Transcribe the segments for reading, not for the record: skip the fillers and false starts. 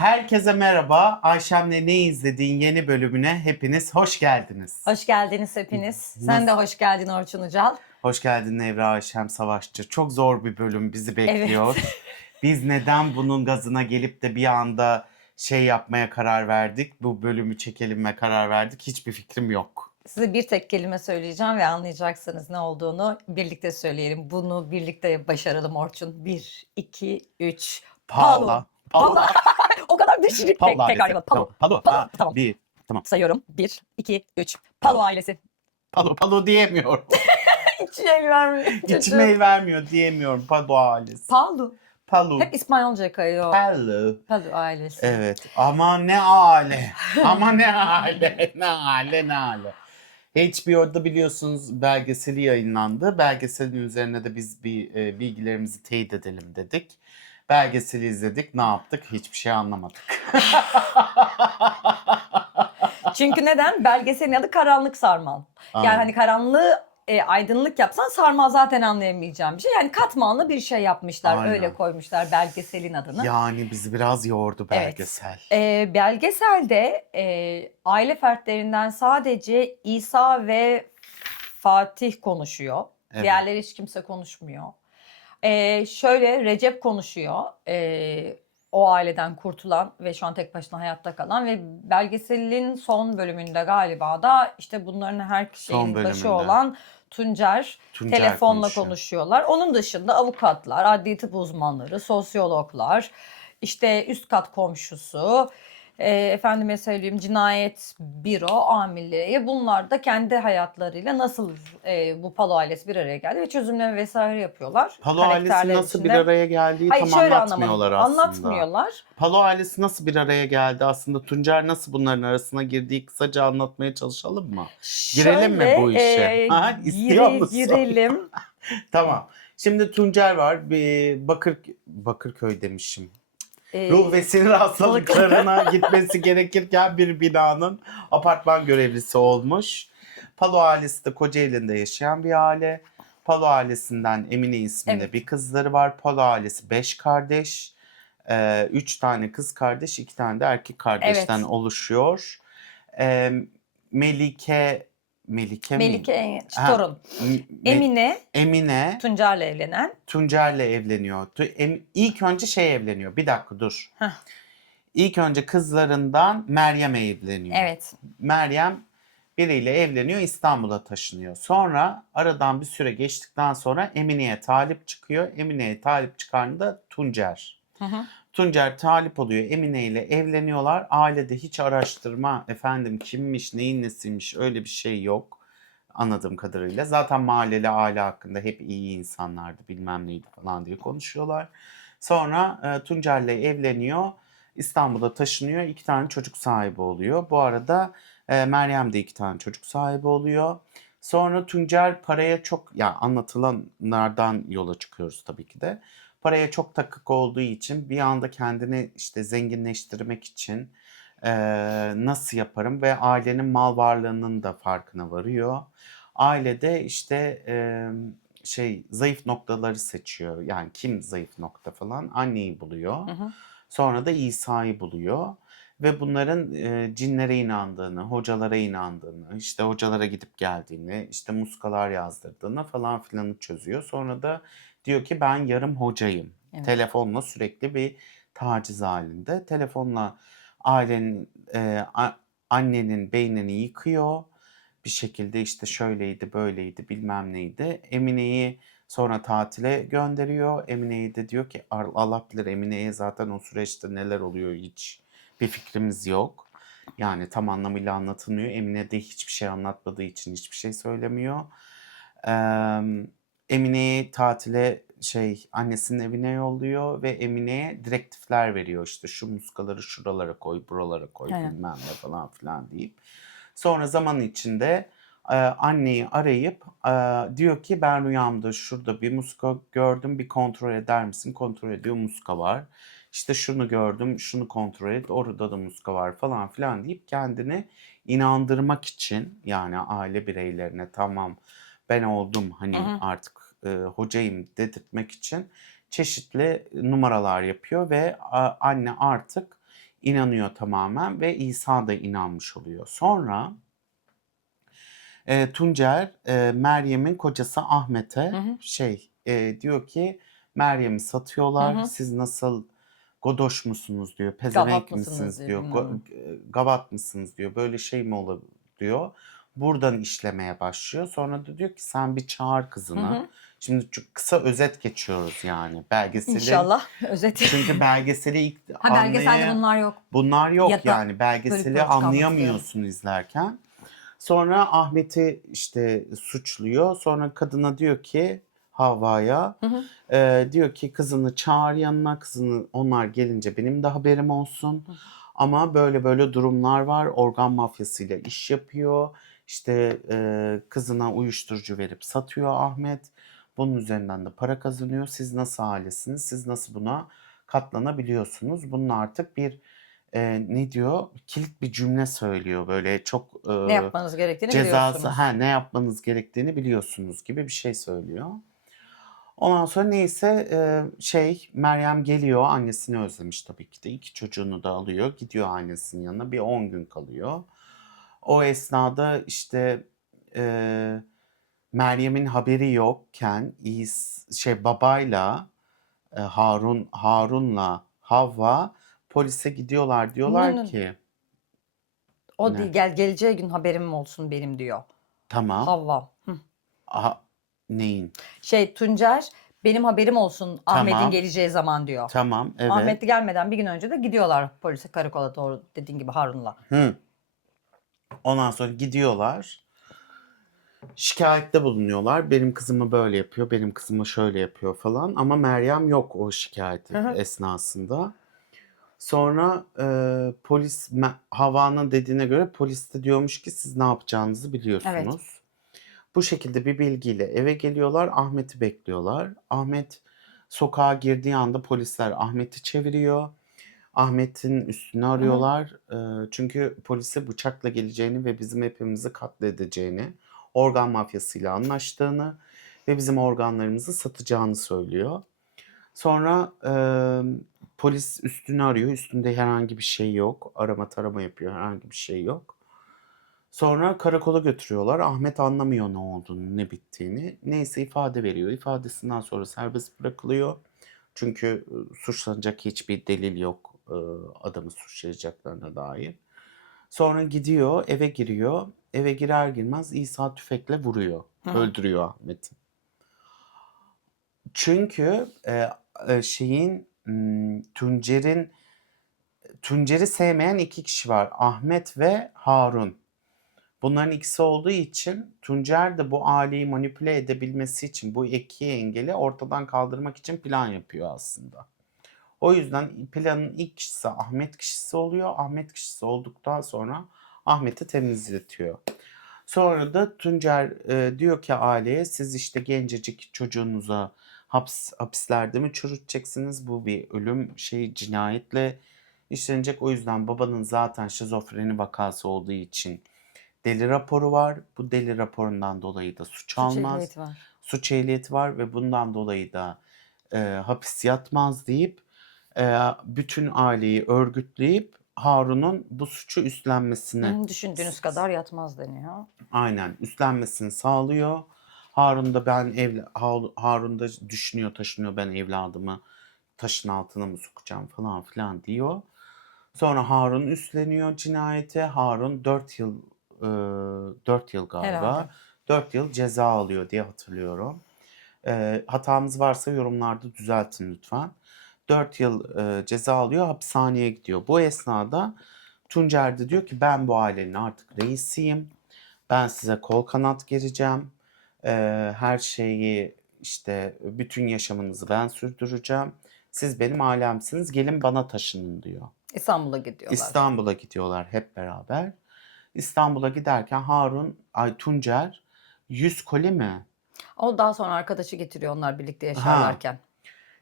Herkese merhaba. Ayşem'le Ne izlediğin yeni bölümüne hepiniz hoş geldiniz. Hoş geldiniz hepiniz. Sen de hoş geldin Orçun Ucal. Hoş geldin Nevra Ayşem Savaşçı. Çok zor bir bölüm bizi bekliyor. Evet. Biz neden bunun gazına gelip de bir anda yapmaya karar verdik? Bu bölümü çekelim ve karar verdik. Hiçbir fikrim yok. Size bir tek kelime söyleyeceğim ve anlayacaksınız ne olduğunu. Birlikte söyleyelim. Bunu birlikte başaralım Orçun. 1, 2, 3. Paula. Paula. O kadar düşürük. Paula Tekrar ailesi. yapalım. Palu. Tamam. Palu. Ha, Tamam. Bir. Tamam. Sayıyorum. 1, 2, 3. Palu ailesi. Palu diyemiyorum. Hiç şey vermiyor. İçime el vermiyor diyemiyorum. Palu ailesi. Palu. Palu. Hep İspanyolca kayıyor. Palu. Palu ailesi. Evet. Ama ne aile. Ama ne aile. Ne aile ne aile. HBO'da biliyorsunuz belgeseli yayınlandı. Belgeselin üzerine de biz bir bilgilerimizi teyit edelim dedik. Belgeseli izledik. Ne yaptık? Hiçbir şey anlamadık. Çünkü neden? Belgeselin adı Karanlık Sarmal. Yani Aynen. hani karanlığı aydınlık yapsan sarmal zaten anlayamayacağım bir şey. Yani katmanlı bir şey yapmışlar. Aynen. Öyle koymuşlar belgeselin adını. Yani bizi biraz yordu belgesel. Belgeselde aile fertlerinden sadece İsa ve Fatih konuşuyor. Evet. Diğerleri hiç kimse konuşmuyor. Şöyle Recep konuşuyor. O aileden kurtulan ve şu an tek başına hayatta kalan ve belgeselin son bölümünde galiba da işte bunların her şeyin bölümünde. başı olan Tuncer telefonla konuşuyorlar. Onun dışında avukatlar, adli tıp uzmanları, sosyologlar, işte üst kat komşusu, efendime söyleyeyim cinayet büro amirleri, bunlar da kendi hayatlarıyla nasıl bu Palo ailesi bir araya geldi ve çözümleme vesaire yapıyorlar. Palu ailesi nasıl bir araya geldiği Hayır, tam şöyle anlatmıyorlar aslında. Anlatmıyorlar. Palu ailesi nasıl bir araya geldi aslında? Tuncer nasıl bunların arasına girdiği kısaca anlatmaya çalışalım mı? Girelim mi bu işe? İstiyor musun? Girelim. Tamam. Şimdi Tuncer var. Bir Bakırköy demişim. Ruh ve sinir hastalıklarına gitmesi gerekirken bir binanın apartman görevlisi olmuş. Palu ailesi de Kocaeli'nde yaşayan bir aile. Palu ailesinden Emine isminde bir kızları var. Palu ailesi 5 kardeş. 3 tane kız kardeş, 2 tane de erkek kardeşten oluşuyor. Melike torun. Emine Tuncer'le evlenen. Tuncer'le evleniyor. İlk önce evleniyor. Bir dakika dur. İlk önce kızlarından Meryem evleniyor. Evet. Meryem biriyle evleniyor, İstanbul'a taşınıyor. Sonra aradan bir süre geçtikten sonra Emine'ye talip çıkıyor. Emine'ye talip çıkan da Tuncer. Tuncer talip oluyor. Emine ile evleniyorlar. Ailede hiç araştırma, kimmiş, neyin nesiymiş öyle bir şey yok. Anladığım kadarıyla. Zaten mahalleli aile hakkında hep iyi insanlardı, bilmem neydi falan diye konuşuyorlar. Sonra Tuncer'le evleniyor. İstanbul'a taşınıyor. 2 tane çocuk sahibi oluyor. Bu arada Meryem de 2 tane çocuk sahibi oluyor. Sonra Tuncer paraya çok, anlatılanlardan yola çıkıyoruz tabii ki de. Paraya çok takık olduğu için bir anda kendini işte zenginleştirmek için nasıl yaparım ve ailenin mal varlığının da farkına varıyor. Ailede işte zayıf noktaları seçiyor. Yani kim zayıf nokta falan? Anneyi buluyor. Sonra da İsa'yı buluyor. Ve bunların cinlere inandığını, hocalara inandığını, işte hocalara gidip geldiğini, işte muskalar yazdırdığını falan filanı çözüyor. Sonra da diyor ki ben yarım hocayım. Evet. Telefonla sürekli bir taciz halinde. Telefonla ailenin, annenin beynini yıkıyor. Bir şekilde işte şöyleydi, böyleydi, bilmem neydi. Emine'yi sonra tatile gönderiyor. Emine'ye de diyor ki Allah bilir Emine'ye zaten o süreçte neler oluyor hiç bir fikrimiz yok. Yani tam anlamıyla anlatılmıyor. Emine de hiçbir şey anlatmadığı için hiçbir şey söylemiyor. Emine'yi tatile annesinin evine yolluyor ve Emine'ye direktifler veriyor. İşte şu muskaları şuralara koy, buralara koy, bilmem ne falan filan deyip. Sonra zaman içinde anneyi arayıp diyor ki ben rüyamda şurada bir muska gördüm, bir kontrol eder misin? Kontrol ediyor, muska var. İşte şunu gördüm, şunu kontrol et, orada da muska var falan filan deyip kendini inandırmak için, yani aile bireylerine tamam ben oldum artık hocayım dedirtmek için çeşitli numaralar yapıyor ve anne artık İnanıyor tamamen ve İsa da inanmış oluyor. Sonra Tuncer Meryem'in kocası Ahmet'e diyor ki Meryem'i satıyorlar. Siz nasıl godoş musunuz diyor. Gavat Pezevenk mısınız misiniz diyor, diyor. bilmem. Gavat mısınız diyor. Böyle şey mi olur diyor. Buradan işlemeye başlıyor. Sonra da diyor ki sen bir çağır kızını. Şimdi çok kısa özet geçiyoruz yani belgeselin. İnşallah. Özet. Çünkü belgeseli ilk Ha, belgeselde bunlar yok. bunlar yok Ya da yani bölük belgeseli bölük çıkarmak istiyorum. anlayamıyorsun izlerken. Sonra Ahmet'i işte suçluyor. Sonra kadına diyor ki Havva'ya diyor ki kızını çağır yanına, kızını onlar gelince benim de haberim olsun. Ama böyle böyle durumlar var. Organ mafyasıyla iş yapıyor. İşte kızına uyuşturucu verip satıyor Ahmet. Bunun üzerinden de para kazanıyor. Siz nasıl ailesiniz? Siz nasıl buna katlanabiliyorsunuz? Bunun artık bir ne diyor? Kilit bir cümle söylüyor. Böyle çok Ne yapmanız gerektiğini cezası biliyorsunuz. ne yapmanız gerektiğini biliyorsunuz gibi bir şey söylüyor. Ondan sonra neyse Meryem geliyor. Annesini özlemiş tabii ki de. 2 çocuğunu da alıyor. Gidiyor annesinin yanına. Bir 10 gün kalıyor. O esnada işte Meryem'in haberi yokken babayla Harun'la Havva polise gidiyorlar. Diyorlar Bunun ki o ne? değil, geleceği gün haberim olsun benim diyor. Tamam. Havva. Aha, neyin? Tuncer benim haberim olsun Ahmet'in Tamam. geleceği zaman diyor. Tamam. Evet. Ahmet gelmeden bir gün önce de gidiyorlar polise, karakola doğru, dediğin gibi Harun'la. Ondan sonra gidiyorlar. Şikayette bulunuyorlar. Benim kızımı böyle yapıyor, benim kızımı şöyle yapıyor falan. Ama Meryem yok o şikayet esnasında. Sonra polis Havva'nın dediğine göre polis de diyormuş ki siz ne yapacağınızı biliyorsunuz. Bu şekilde bir bilgiyle eve geliyorlar. Ahmet'i bekliyorlar. Ahmet sokağa girdiği anda polisler Ahmet'i çeviriyor. Ahmet'in üstünü arıyorlar. Çünkü polise bıçakla geleceğini ve bizim hepimizi katledeceğini, organ mafyasıyla anlaştığını ve bizim organlarımızı satacağını söylüyor. Sonra polis üstünü arıyor. Üstünde herhangi bir şey yok. Arama tarama yapıyor. Herhangi bir şey yok. Sonra karakola götürüyorlar. Ahmet anlamıyor ne olduğunu, ne bittiğini. Neyse ifade veriyor. İfadesinden sonra serbest bırakılıyor. Çünkü suçlanacak hiçbir delil yok adamı suçlayacaklarına dair. Sonra gidiyor, eve giriyor. Eve girer girmez İsa tüfekle vuruyor. Öldürüyor Ahmet'i. Çünkü Tuncer'i sevmeyen 2 kişi var. Ahmet ve Harun. Bunların ikisi olduğu için Tuncer de bu aileyi manipüle edebilmesi için bu iki engeli ortadan kaldırmak için plan yapıyor aslında. O yüzden planın ilk kişisi Ahmet kişisi oluyor. Ahmet kişisi olduktan sonra Ahmet'i temizletiyor. Sonra da Tuncer diyor ki aileye siz işte gencecik çocuğunuza hapislerde mi çürüteceksiniz? Bu bir ölüm cinayetle işlenecek. O yüzden babanın zaten şizofreni vakası olduğu için deli raporu var. Bu deli raporundan dolayı da suç almaz. Ehliyeti var. Suç ehliyeti var ve bundan dolayı da hapis yatmaz deyip bütün aileyi örgütleyip Harun'un bu suçu üstlenmesini Düşündüğünüz kadar yatmaz deniyor. aynen üstlenmesini sağlıyor. Harun da Harun da düşünüyor taşınıyor ben evladımı taşın altına mı sokacağım falan filan diyor. Sonra Harun üstleniyor cinayeti. Harun 4 yıl 4 yıl galiba. Herhalde. 4 yıl ceza alıyor diye hatırlıyorum. Hatamız varsa yorumlarda düzeltin lütfen. 4 yıl ceza alıyor, hapishaneye gidiyor. Bu esnada Tuncer de diyor ki ben bu ailenin artık reisiyim. Ben size kol kanat gereceğim. Her şeyi işte bütün yaşamınızı ben sürdüreceğim. Siz benim ailemsiniz. Gelin bana taşının diyor. İstanbul'a gidiyorlar. İstanbul'a gidiyorlar hep beraber. İstanbul'a giderken Tuncer 100 koli mi? O daha sonra arkadaşı getiriyor onlar birlikte yaşarlarken.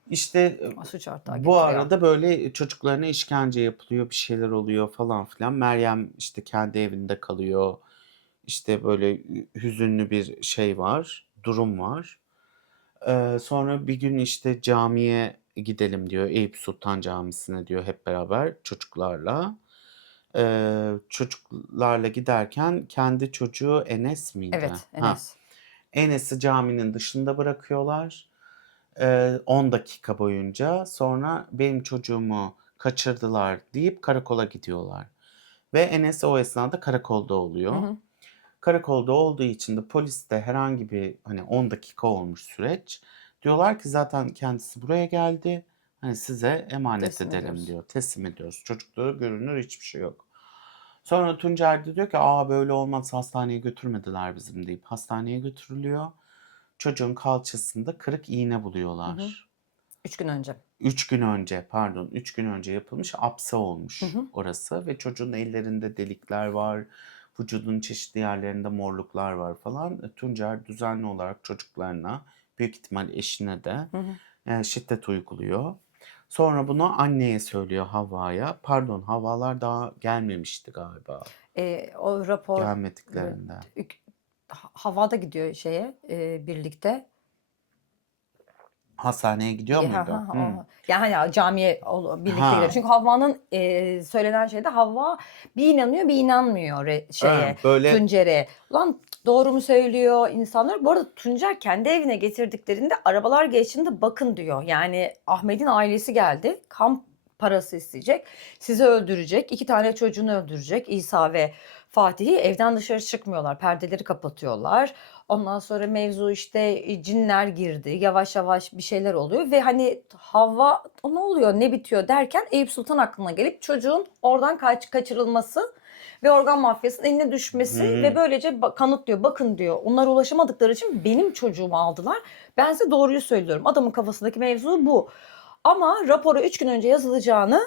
İşte Suç ortağı bu getiriyor. arada böyle çocuklarına işkence yapılıyor, bir şeyler oluyor falan filan. Meryem işte kendi evinde kalıyor. İşte böyle hüzünlü bir şey var, durum var. Sonra bir gün işte camiye gidelim diyor Eyüp Sultan Camisi'ne diyor hep beraber çocuklarla. Çocuklarla giderken kendi çocuğu Enes miydi? Evet, Ha, Enes. Enes'i caminin dışında bırakıyorlar. 10 dakika boyunca sonra benim çocuğumu kaçırdılar deyip karakola gidiyorlar. Ve Enes o esnada karakolda oluyor. Hı hı. Karakolda olduğu için de polis de herhangi bir hani 10 dakika olmuş süreç. Diyorlar ki zaten kendisi buraya geldi. Hani size emanet Teslim edelim ediyoruz. diyor. Teslim ediyoruz. Çocukta görünür hiçbir şey yok. Sonra Tuncer de diyor ki böyle olmaz hastaneye götürmediler bizim deyip hastaneye götürülüyor. Çocuğun kalçasında kırık iğne buluyorlar. Hı hı. 3 gün önce. 3 gün önce 3 gün önce yapılmış apse Hı olmuş hı. orası ve çocuğun ellerinde delikler var. Vücudun çeşitli yerlerinde morluklar var falan. Tuncer düzenli olarak çocuklarına büyük ihtimal eşine de Hı hı. şiddet uyguluyor. Sonra bunu anneye söylüyor Havva'ya. Pardon Havvalar daha gelmemişti galiba. O rapor Gelmediklerinde. havada gidiyor şeye birlikte. Hastaneye gidiyor muydu? Yani hani camiye birlikte gidiyor. Ha. Çünkü Havva'nın söylenen şeyde Havva bir inanıyor bir inanmıyor şeye Böyle Tuncer'e. Ulan doğru mu söylüyor insanlar? Bu arada Tuncer kendi evine getirdiklerinde arabalar geçtiğinde bakın diyor. Yani Ahmet'in ailesi geldi. Kamp parası isteyecek. Sizi öldürecek. 2 tane çocuğunu öldürecek. İsa ve Fatih'i evden dışarı çıkmıyorlar. Perdeleri kapatıyorlar. Ondan sonra mevzu işte cinler girdi. Yavaş yavaş bir şeyler oluyor ve hani Havva ne oluyor ne bitiyor derken Eyüp Sultan aklına gelip çocuğun oradan kaçırılması ve organ mafyasının eline düşmesi ve böylece kanıtlıyor. Bakın diyor onlar ulaşamadıkları için benim çocuğumu aldılar. Ben size doğruyu söylüyorum. Adamın kafasındaki mevzu bu. Ama raporu 3 gün önce yazılacağını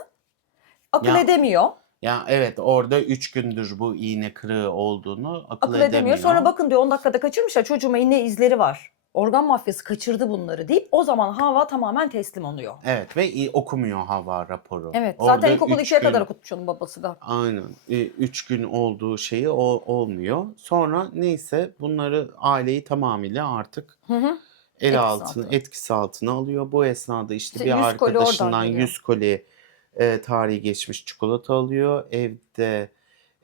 akıl Ya- edemiyor. Ya evet orada 3 gündür bu iğne kırığı olduğunu akıl Akıl edemiyor. Sonra edemiyor. bakın diyor 10 dakikada kaçırmışlar. Çocuğuma yine izleri var. Organ mafyası kaçırdı bunları deyip o zaman Hava tamamen teslim oluyor. Evet ve okumuyor Hava raporu. Evet. Orada Zaten ilkokul 3 2'ye gün kadar okutmuş onun babası da. aynen 3 gün olduğu şeyi olmuyor. Sonra neyse bunları aileyi tamamıyla artık Hı hı. etkisi altına alıyor. Bu esnada işte İşte bir 100 koli oradan arkadaşından geliyor. 100 koli tarihi geçmiş çikolata alıyor.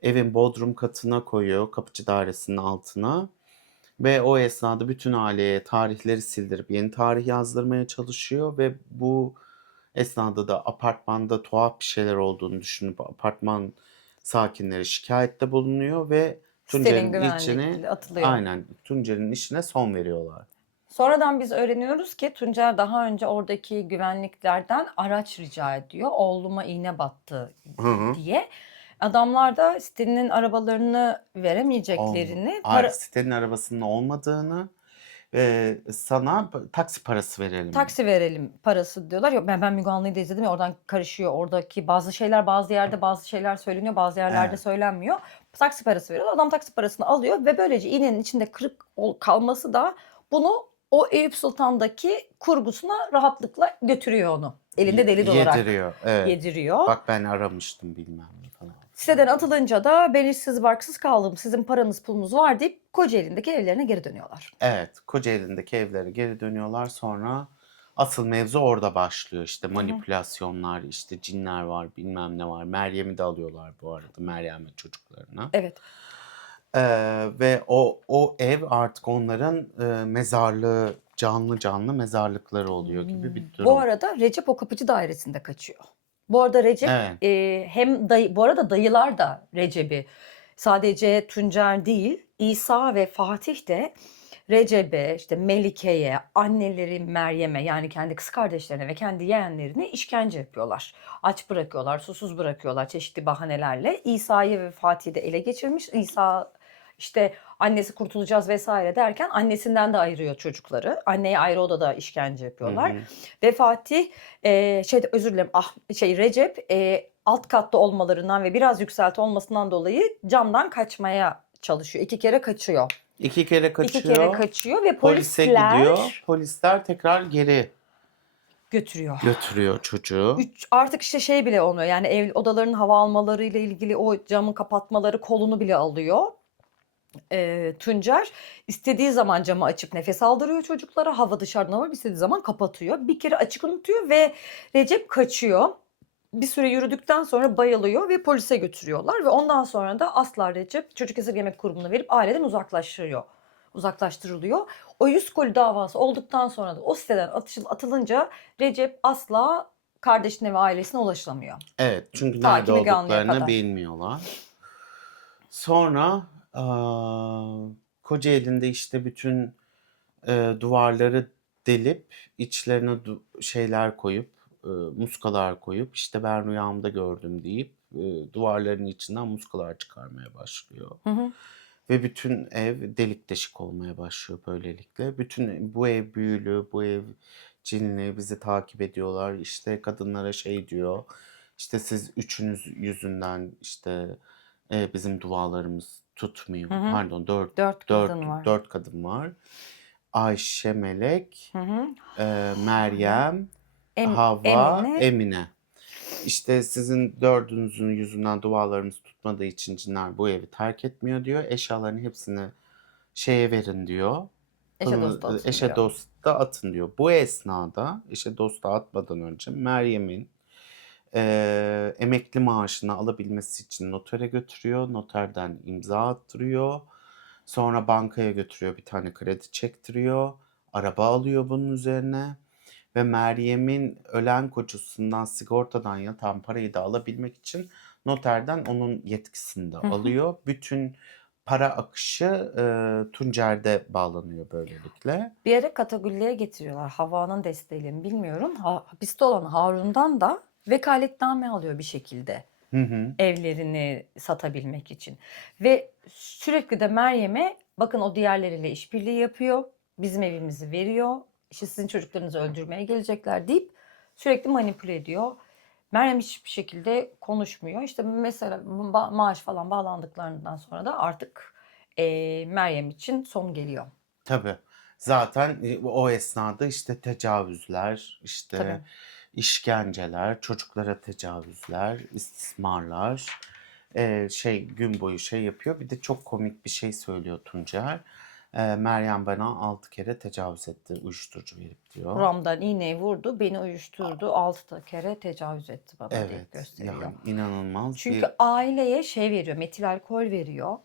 Evin bodrum katına koyuyor kapıcı dairesinin altına. Ve o esnada bütün aileye tarihleri sildirip yeni tarih yazdırmaya çalışıyor ve bu esnada da apartmanda tuhaf bir şeyler olduğunu düşünüp apartman sakinleri şikayette bulunuyor ve Sitenin Tuncer'in işine güvenlikli atılıyor. Tuncer'in işine son veriyorlar. Sonradan biz öğreniyoruz ki Tuncer daha önce oradaki güvenliklerden araç rica ediyor. Oğluma iğne battı Hı hı. diye. Adamlar da sitenin arabalarını veremeyeceklerini, Sitenin arabasının olmadığını sana taksi parası verelim. taksi verelim parası diyorlar. Yok ben Müge Anlı'yı da izledim ya oradan karışıyor. Oradaki bazı şeyler bazı yerde bazı şeyler söyleniyor bazı yerlerde Evet. söylenmiyor. Taksi parası veriyor. Adam taksi parasını alıyor ve böylece iğnenin içinde kırık kalması da bunu o Eyüp Sultan'daki kurgusuna rahatlıkla götürüyor onu. Elinde delil olarak Yediriyor. Evet. yediriyor. Bak ben aramıştım bilmem ne falan. Siteden atılınca da ben işsiz barksız kaldım. Sizin paranız pulunuz var deyip Kocaeli'ndeki evlerine geri dönüyorlar. Evet, Kocaeli'ndeki evlere geri dönüyorlar. Sonra asıl mevzu orada başlıyor. İşte manipülasyonlar, işte cinler var, bilmem ne var. Meryem'i de alıyorlar bu arada, Meryem ve çocuklarını. Evet. Ve o ev artık onların mezarlığı, canlı mezarlıkları oluyor gibi bir durum. Bu arada Recep o kapıcı dairesinde kaçıyor. Bu arada Recep Evet. hem bu arada dayılar da Recep'i sadece Tuncer değil İsa ve Fatih de Recep'e işte Melike'ye anneleri Meryem'e yani kendi kız kardeşlerine ve kendi yeğenlerine işkence yapıyorlar. Aç bırakıyorlar, susuz bırakıyorlar çeşitli bahanelerle. İsa'yı ve Fatih'i de ele geçirmiş. İsa işte annesi kurtulacağız vesaire derken annesinden de ayırıyor çocukları. Anneye ayrı odada işkence yapıyorlar. Ve Fatih özür dilerim Recep alt katta olmalarından ve biraz yükselti olmasından dolayı camdan kaçmaya çalışıyor. 2 kere kaçıyor. 2 kere 2 kaçıyor. kere kaçıyor ve Polise gidiyor. Polisler tekrar geri götürüyor çocuğu. Artık işte bile olmuyor. Yani ev odalarının hava almalarıyla ilgili o camın kapatmaları kolunu bile alıyor. Tuncer istediği zaman camı açıp nefes aldırıyor çocuklara. Hava dışarıdan var, istediği zaman kapatıyor. Bir kere açık unutuyor ve Recep kaçıyor. Bir süre yürüdükten sonra bayılıyor ve polise götürüyorlar ve ondan sonra da asla Recep çocuk esirgeme kurumuna verip aileden uzaklaştırılıyor. O 100 koli davası olduktan sonra da o siteden atılınca Recep asla kardeşine ve ailesine ulaşılamıyor. Evet, çünkü Ta nerede ki Müge Anlı'ya olduklarını kadar. bilmiyorlar. Sonra Kocaeli'nde işte bütün duvarları delip içlerine şeyler koyup muskalar koyup işte ben rüyamda gördüm deyip duvarların içinden muskalar çıkarmaya başlıyor. Hı hı. Ve bütün ev delik deşik olmaya başlıyor böylelikle. Bütün bu ev büyülü, bu ev cinli, bizi takip ediyorlar. İşte kadınlara şey diyor. İşte siz üçünüz yüzünden işte bizim dualarımız tutmuyor. Hı hı. Pardon, 4 kadın var. dört kadın var. Ayşe, Melek, Hı hı. Meryem, Havva, Emine. Emine. İşte sizin dördünüzün yüzünden dualarımız tutmadığı için cinler bu evi terk etmiyor diyor. Eşyaların hepsini şeye verin diyor. Eşe dostu atın Eşe diyor. dosta atın diyor. Bu esnada eşe dosta atmadan önce Meryem'in emekli maaşını alabilmesi için notere götürüyor. Noterden imza attırıyor. Sonra bankaya götürüyor, bir tane kredi çektiriyor. Araba alıyor bunun üzerine. Ve Meryem'in ölen kocasından sigortadan yatan parayı da alabilmek için noterden onun yetkisini de alıyor. Bütün para akışı Tuncer'de bağlanıyor böylelikle. Bir yere Katagülle'ye getiriyorlar. Havva'nın desteğiyle mi bilmiyorum. Hapiste olan Harun'dan da vekaletname alıyor bir şekilde. Hı hı. Evlerini satabilmek için. Ve sürekli de Meryem'e bakın o diğerleriyle işbirliği yapıyor. Bizim evimizi veriyor. İşte sizin çocuklarınızı öldürmeye gelecekler deyip sürekli manipüle ediyor. Meryem hiçbir şekilde konuşmuyor. İşte mesela maaş falan bağlandıklarından sonra da artık Meryem için son geliyor. Tabii. Zaten o esnada işte tecavüzler, işte Tabii. işkenceler, çocuklara tecavüzler, istismarlar, gün boyu şey yapıyor. Bir de çok komik bir şey söylüyor Tuncer. Meryem bana 6 kere tecavüz etti uyuşturucu verip diyor. Buramdan iğneyi vurdu, beni uyuşturdu, 6 kere tecavüz etti bana deyip Evet, gösteriyor. yani inanılmaz Çünkü bir... aileye şey veriyor, metil alkol veriyor.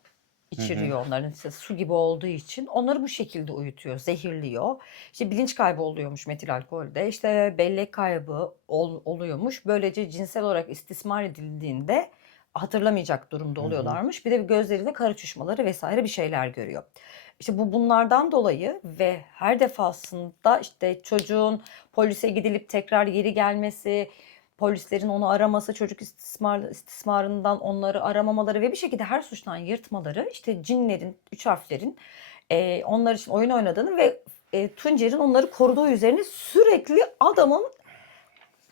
İçiriyor onların işte su gibi olduğu için. Onları bu şekilde uyutuyor, zehirliyor. İşte bilinç kaybı oluyormuş metil alkolde. İşte bellek kaybı oluyormuş. Böylece cinsel olarak istismar edildiğinde hatırlamayacak durumda oluyorlarmış. Bir de gözlerinde kar uçuşmaları vesaire bir şeyler görüyor. İşte bunlardan dolayı ve her defasında işte çocuğun polise gidilip tekrar geri gelmesi, polislerin onu araması, çocuk istismarından onları aramamaları ve bir şekilde her suçtan yırtmaları, işte cinlerin, üç harflerin onlar için oyun oynadığını ve Tuncer'in onları koruduğu üzerine sürekli adamın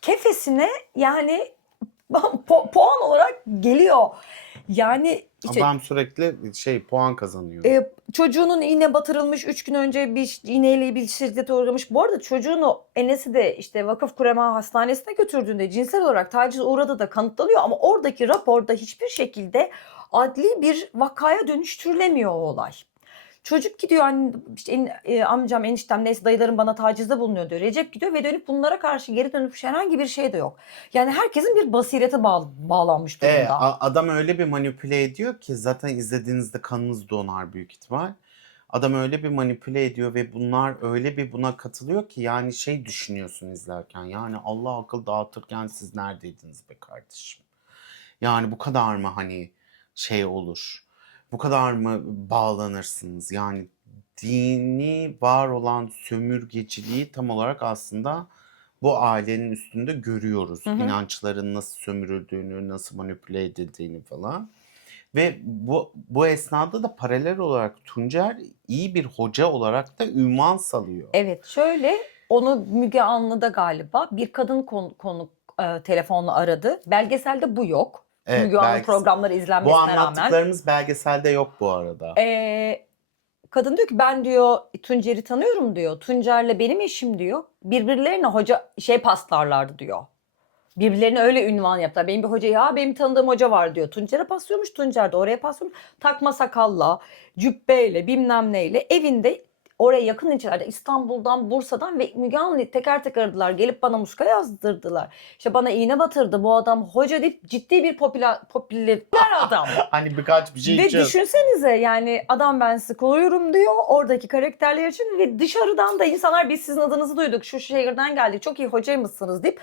kefesine yani puan olarak geliyor. Yani işte Adam sürekli puan kazanıyor. çocuğunun iğne batırılmış 3 gün önce bir iğneyle bir şiddete uğramış. Bu arada çocuğunu Enes'i de işte Vakıf Kurema Hastanesi'ne götürdüğünde cinsel olarak taciz uğradığı da kanıtlanıyor ama oradaki raporda hiçbir şekilde adli bir vakaya dönüştürülemiyor o olay. Çocuk gidiyor işte amcam, eniştem neyse dayılarım bana tacizde bulunuyor diyor. Recep gidiyor ve dönüp bunlara karşı geri dönüp herhangi bir şey de yok. Yani herkesin bir basireti bağlanmış durumda. Adam öyle bir manipüle ediyor ki zaten izlediğinizde kanınız donar büyük ihtimal. Adam öyle bir manipüle ediyor ve bunlar öyle bir buna katılıyor ki yani şey düşünüyorsun izlerken, yani Allah akıl dağıtırken siz neredeydiniz be kardeşim? Yani bu kadar mı hani şey olur? Bu kadar mı bağlanırsınız? Yani dini var olan sömürgeciliği tam olarak aslında bu ailenin üstünde görüyoruz. İnançların nasıl sömürüldüğünü, nasıl manipüle edildiğini falan. Ve bu esnada da paralel olarak Tuncer iyi bir hoca olarak da ünvan salıyor. Evet, şöyle onu Müge Anlı'da galiba bir kadın konu telefonla aradı. Belgeselde bu yok. Evet, Müge Anlı programları bu izlenmesine rağmen. anlattıklarımız belgeselde yok bu arada. Kadın diyor ki ben diyor Tuncer'i tanıyorum diyor. Tuncer'le benim eşim diyor. Birbirlerine hoca paslarlardı diyor. Birbirlerine öyle ünvan yaptılar. Benim bir hoca, ya benim tanıdığım hoca var diyor. Tuncer'e paslıyormuş, Tuncer de oraya paslıyormuş. Takma sakalla, cübbeyle, bilmem neyle evinde oraya yakın ilçelerde İstanbul'dan, Bursa'dan ve Müge Anlı'yı teker teker aradılar. Gelip bana muska yazdırdılar. İşte bana iğne batırdı bu adam hoca deyip ciddi bir popüler adam. Hani birkaç bir şey Ve için. düşünsenize yani adam ben sizi koruyorum diyor oradaki karakterler için ve dışarıdan da insanlar biz sizin adınızı duyduk şu şehirden geldik çok iyi hocaymışsınız deyip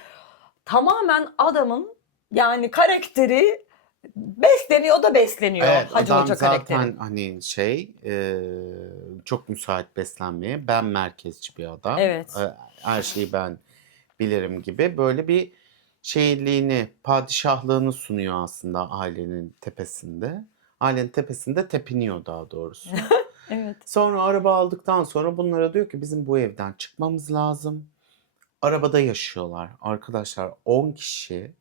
tamamen adamın yani karakteri besleniyor, o da besleniyor Evet, Hacı adam Hoca zaten karakteri. hani çok müsait beslenmeye, ben merkezci bir adam. Evet. Her şeyi ben bilirim gibi böyle bir şeyliğini, padişahlığını sunuyor aslında ailenin tepesinde. Ailenin tepesinde tepiniyor daha doğrusu. Evet. Sonra araba aldıktan sonra bunlara diyor ki bizim bu evden çıkmamız lazım. Arabada yaşıyorlar. Arkadaşlar 10 kişi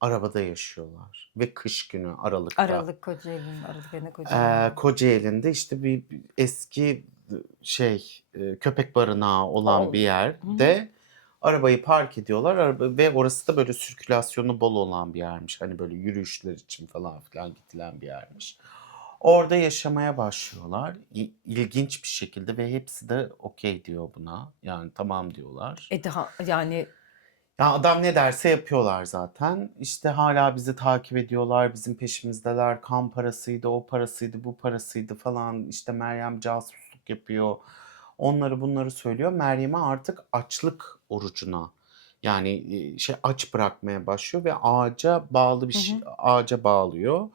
arabada yaşıyorlar. Ve kış günü Aralık'ta. Aralık Kocaeli'nin, Aralık Gene Kocaeli'nin. Kocaeli'nde işte bir eski köpek barınağı olan bir yerde arabayı park ediyorlar. Ve orası da böyle sirkülasyonu bol olan bir yermiş. Hani böyle yürüyüşler için falan filan gidilen bir yermiş. Orada yaşamaya başlıyorlar. İlginç bir şekilde ve hepsi de okey diyor buna. Yani tamam diyorlar. Daha yani Ya adam ne derse yapıyorlar zaten. İşte hala bizi takip ediyorlar, bizim peşimizdeler. Kan parasıydı, o parasıydı, bu parasıydı falan. İşte Meryem casusluk yapıyor. Onları bunları söylüyor. Meryem'i artık açlık orucuna yani aç bırakmaya başlıyor ve ağaca bağlı bir şey, ağaca bağlıyor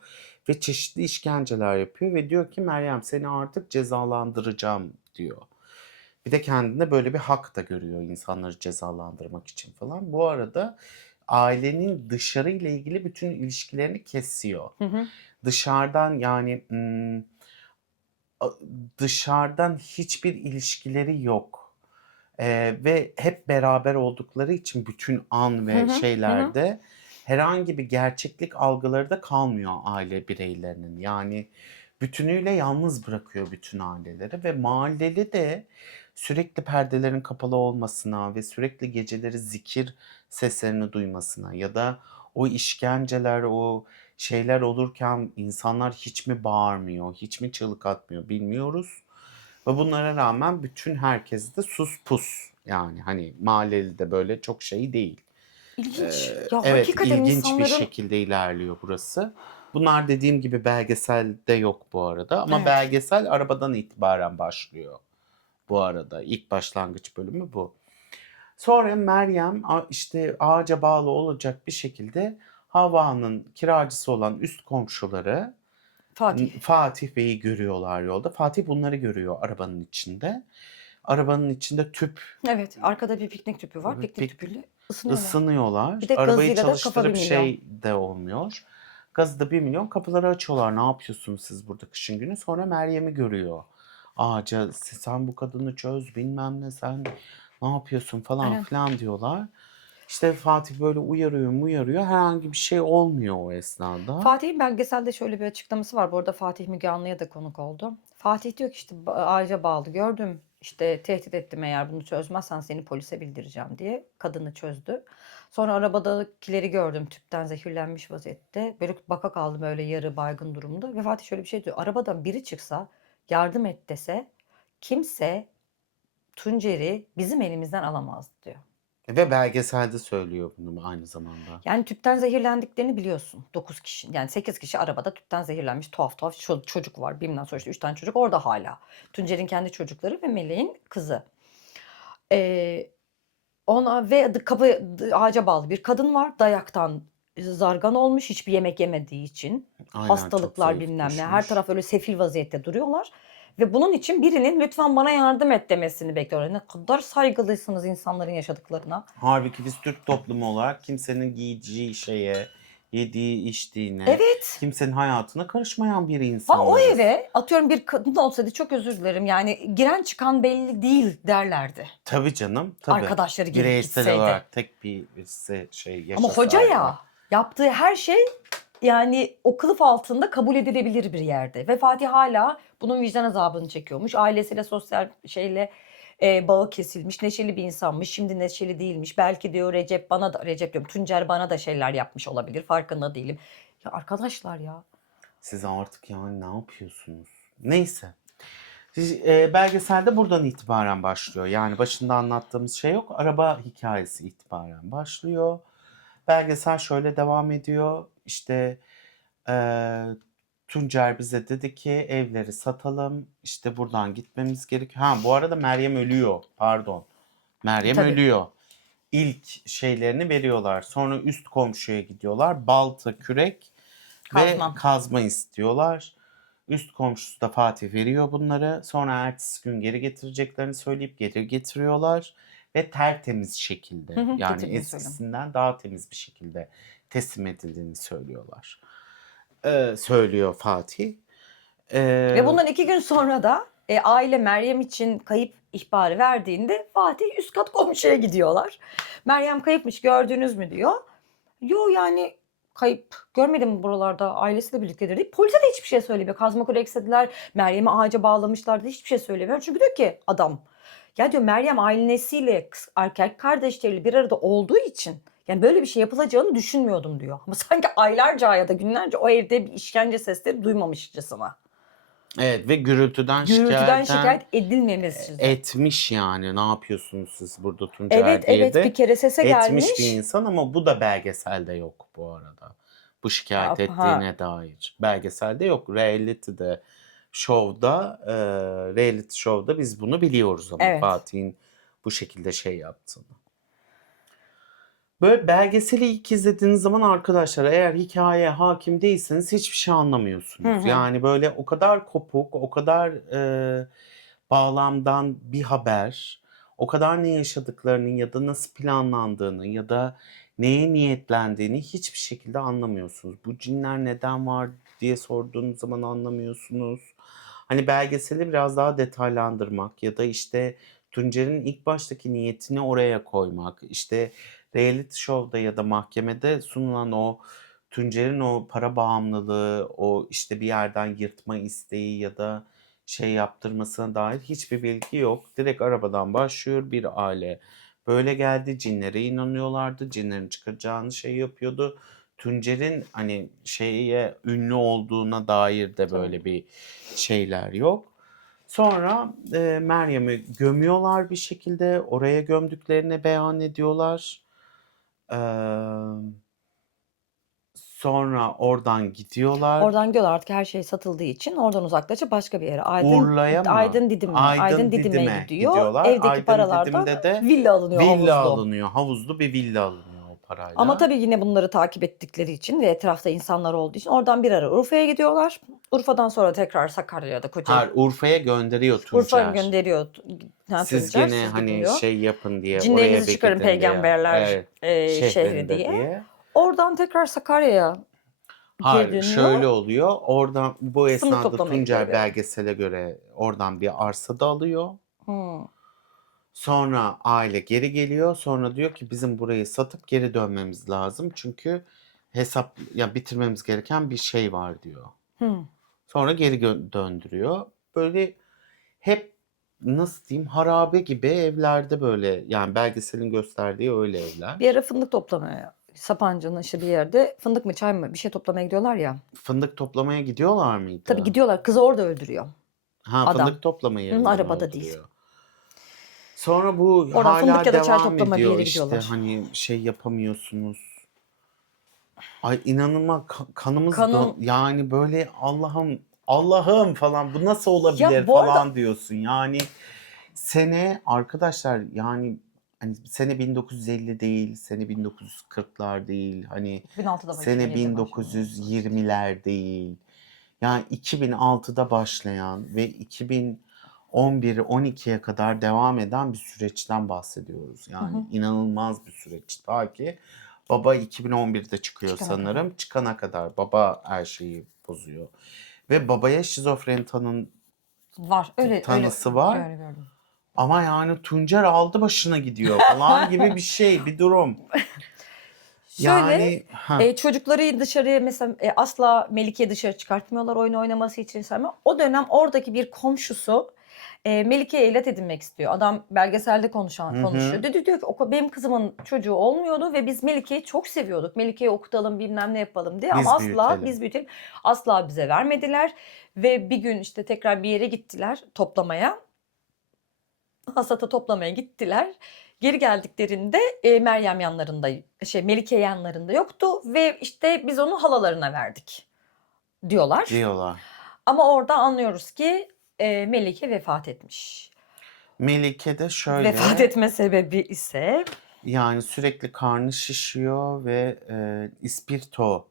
ve çeşitli işkenceler yapıyor ve diyor ki Meryem seni artık cezalandıracağım diyor. Bir de kendine böyle bir hak da görüyor insanları cezalandırmak için falan. Bu arada ailenin dışarı ile ilgili bütün ilişkilerini kesiyor. Dışarıdan yani dışarıdan hiçbir ilişkileri yok. Ve hep beraber oldukları için bütün an ve şeylerde herhangi bir gerçeklik algıları da kalmıyor aile bireylerinin. Yani bütünüyle yalnız bırakıyor bütün aileleri ve mahalleli de sürekli perdelerin kapalı olmasına ve sürekli geceleri zikir seslerini duymasına ya da o işkenceler, o şeyler olurken insanlar hiç mi bağırmıyor, hiç mi çığlık atmıyor bilmiyoruz. Ve bunlara rağmen bütün herkes de sus pus. Yani hani mahalleli de böyle çok şey değil. ilginç. Ya Evet, hakikaten ilginç bir insanların şekilde ilerliyor burası. Bunlar dediğim gibi belgeselde yok bu arada ama evet. belgesel arabadan itibaren başlıyor bu arada. İlk başlangıç bölümü bu. Sonra Meryem işte ağaca bağlı olacak bir şekilde Havva'nın kiracısı olan üst komşuları Fatih. Fatih Bey'i görüyorlar yolda. Fatih bunları görüyor arabanın içinde. Arabanın içinde tüp Evet, arkada bir piknik tüpü var. Piknik tüpüyle ısınıyorlar. ısınıyorlar. Bir de Arabayı gazıyla da kafa 1 çalıştırıp milyon. şey de olmuyor. Gazı da 1 milyon. Kapıları açıyorlar. Ne yapıyorsunuz siz burada kışın günü? Sonra Meryem'i görüyor. Ağaca sen bu kadını çöz bilmem ne sen ne yapıyorsun falan Aynen. filan diyorlar. İşte Fatih böyle uyarıyor. Herhangi bir şey olmuyor o esnada. Fatih'in belgeselde şöyle bir açıklaması var. Bu arada Fatih Müge Anlı'ya da konuk oldu. Fatih diyor ki işte ağaca bağlı gördüm. İşte tehdit ettim eğer bunu çözmezsen seni polise bildireceğim diye. Kadını çözdü. Sonra arabadakileri gördüm tüpten zehirlenmiş vaziyette. Böyle baka kaldım böyle yarı baygın durumda. Ve Fatih şöyle bir şey diyor. Arabadan biri çıksa yardım et dese kimse Tuncer'i bizim elimizden alamazdı diyor. Ve belgeselde söylüyor bunu aynı zamanda. Yani tüpten zehirlendiklerini biliyorsun. 9 kişi yani 8 kişi arabada tüpten zehirlenmiş tuhaf tuhaf çocuk var. Bilmem sonra işte 3 tane çocuk orada hala. Tuncer'in kendi çocukları ve Meleğin kızı. Ona ve ağaca bağlı bir kadın var. Dayaktan zargan olmuş hiçbir yemek yemediği için. Aynen, Hastalıklar çok bilmem ne. zayıf Her düşmüş. taraf öyle sefil vaziyette duruyorlar. Ve bunun için birinin lütfen bana yardım et demesini bekliyorlar. Ne kadar saygılıysanız insanların yaşadıklarına. Halbuki biz Türk toplumu olarak kimsenin giyeceği şeye, yediği içtiğine, Evet. kimsenin hayatına karışmayan bir Ha o insanlarız. eve atıyorum bir kadın olsaydı çok özür dilerim yani giren çıkan belli değil derlerdi. Tabii canım, tabii. Arkadaşları gelip Bireysel gitseydi. olarak tek birisi yaşasaydı. Ama hoca ya yaptığı her şey yani o kılıf altında kabul edilebilir bir yerde. Ve Fatih hala bunun vicdan azabını çekiyormuş. Ailesiyle sosyal şeyle bağı kesilmiş. Neşeli bir insanmış. Şimdi neşeli değilmiş. Belki diyor Recep diyorum, Tuncer bana da şeyler yapmış olabilir. Farkında değilim. Ya arkadaşlar ya. Siz artık yani ne yapıyorsunuz? Neyse. Belgeselde buradan itibaren başlıyor. Yani başında anlattığımız şey yok. Araba hikayesi itibaren başlıyor. Belgesel şöyle devam ediyor. İşte Tuncer bize dedi ki evleri satalım. İşte buradan gitmemiz gerekiyor. Ha bu arada Meryem ölüyor. Pardon. Meryem Tabii. ölüyor. İlk şeylerini veriyorlar. Sonra üst komşuya gidiyorlar. Balta, kürek ve Kazma. kazma istiyorlar. Üst komşusu da Fatih veriyor bunları. Sonra ertesi gün geri getireceklerini söyleyip geri getiriyorlar. Ve tertemiz şekilde, Hı hı, yani getirdiğini eskisinden daha temiz bir şekilde teslim edildiğini söylüyorlar. Söylüyor Fatih. Ve bundan 2 gün sonra da aile Meryem için kayıp ihbarı verdiğinde Fatih üst kat komşuya gidiyorlar. Meryem kayıpmış, gördünüz mü diyor. Yo yani kayıp görmedim buralarda, ailesiyle birliktedir deyip polise de hiçbir şey söylemiyor. Kazma kürek istediler, Meryem'i ağaca bağlamışlardı, hiçbir şey söylemiyor. Çünkü diyor ki adam, ya diyor Meryem annesiyle erkek kardeşleriyle bir arada olduğu için yani böyle bir şey yapılacağını düşünmüyordum diyor. Ama sanki aylarca ya da günlerce o evde bir işkence sesleri duymamışçasına. Evet ve gürültüden Gürültüden şikayet edilmemesi. etmiş yani. Ne yapıyorsunuz siz burada Tuncer Evet diye evet, de bir kere sese etmiş gelmiş. bir insan ama bu da belgeselde yok bu arada. Bu şikayet ettiğine dair. Belgeselde yok. Reality'de reality show'da biz bunu biliyoruz ama Evet. Fatih'in bu şekilde şey yaptığını. Böyle belgeseli ilk izlediğiniz zaman arkadaşlar eğer hikayeye hakim değilseniz hiçbir şey anlamıyorsunuz. Hı hı. Yani böyle o kadar kopuk, o kadar bağlamdan bir haber, o kadar ne yaşadıklarını ya da nasıl planlandığını ya da neye niyetlendiğini hiçbir şekilde anlamıyorsunuz. Bu cinler neden var diye sorduğunuz zaman anlamıyorsunuz. Hani belgeseli biraz daha detaylandırmak ya da işte Tuncer'in ilk baştaki niyetini oraya koymak, işte reality show'da ya da mahkemede sunulan o Tuncer'in o para bağımlılığı, o işte bir yerden yırtma isteği ya da şey yaptırmasına dair hiçbir bilgi yok. Direkt arabadan başlıyor bir aile. Böyle geldi, cinlere inanıyorlardı. Cinlerin çıkacağını şey yapıyordu. Tuncer'in hani şeye ünlü olduğuna dair de böyle bir şeyler yok. Sonra Meryem'i gömüyorlar bir şekilde. Oraya gömdüklerini beyan ediyorlar. Sonra oradan gidiyorlar. Oradan gidiyorlar, artık her şey satıldığı için oradan uzaklaşıp başka bir yere. Urla'ya mı? Aydın Didim'e. Aydın Didim'e Didim'e gidiyor. gidiyorlar. Evdeki Aydın paralardan Didim'de de villa alınıyor, villa havuzlu. alınıyor. Havuzlu bir villa alınıyor o parayla. Ama tabii yine bunları takip ettikleri için ve etrafta insanlar olduğu için oradan bir ara Urfa'ya gidiyorlar. Urfa'dan sonra tekrar Sakarya'ya da Hayır, Urfa'ya gönderiyor Tuncer. Urfa'ya gönderiyor. Siz Tuncer, gene hani gidiliyor. şey yapın diye Cinlerinizi oraya çıkarın gidin diye. peygamberler şehri şehrinde diye. Oradan tekrar Sakarya'ya geri Hayır, dönüyor. şöyle oluyor. Oradan bu Fındık esnada toplamaya Tuncer gidiyor. belgesele göre oradan bir arsa da alıyor. Hmm. Sonra aile geri geliyor. Sonra diyor ki bizim burayı satıp geri dönmemiz lazım. Çünkü bitirmemiz gereken bir şey var diyor. Sonra geri döndürüyor. Böyle hep nasıl diyeyim harabe gibi evlerde böyle yani belgeselin gösterdiği öyle evler. Bir ara fındık toplamaya, Sapanca'nın işte bir yerde fındık mı çay mı bir şey toplamaya gidiyorlar ya. Fındık toplamaya gidiyorlar mıydı? Tabii gidiyorlar. Kızı orada öldürüyor. Ha, adam. fındık toplama yerinden Arabada öldürüyor. değil. Sonra bu Oradan hala fındık ya da çay devam toplama bir ediyor yere işte gidiyorlar. hani şey yapamıyorsunuz. Ay inanılmaz kanımız Kanım- yani böyle Allah'ım falan bu nasıl olabilir bu arada- falan diyorsun. Yani sene arkadaşlar yani hani sene 1950 değil, sene 1940'lar değil, hani 2006'da sene 1920'ler değil. Yani 2006'da başlayan ve 2011-12'ye kadar devam eden bir süreçten bahsediyoruz. Yani inanılmaz bir süreç. Ta ki baba 2011'de çıkıyor Çıkana sanırım. Çıkana kadar baba her şeyi bozuyor. Ve babaya şizofreni Var. Öyle tanısı var. Öyle gördüm. Ama yani Tuncer aldı başına gidiyor falan gibi bir şey, bir durum. Şöyle Yani çocukları dışarıya mesela asla Melike'yi dışarı çıkartmıyorlar oyun oynaması için. O dönem oradaki bir komşusu Melike'ye evlat edinmek istiyor. Adam belgeselde Hı hı. konuşuyor. Diyor ki benim kızımın çocuğu olmuyordu ve biz Melike'yi çok seviyorduk. Melike'yi okutalım bilmem ne yapalım diye ama Biz asla büyütelim. biz büyütelim. Asla bize vermediler. Ve bir gün işte tekrar bir yere gittiler toplamaya. Hasata toplamaya gittiler. Geri geldiklerinde Meryem yanlarında, Melike yanlarında yoktu ve işte biz onu halalarına verdik diyorlar. Diyorlar. Ama orada anlıyoruz ki Melike vefat etmiş. Melike de Vefat şöyle, etme sebebi ise yani sürekli karnı şişiyor ve ispirto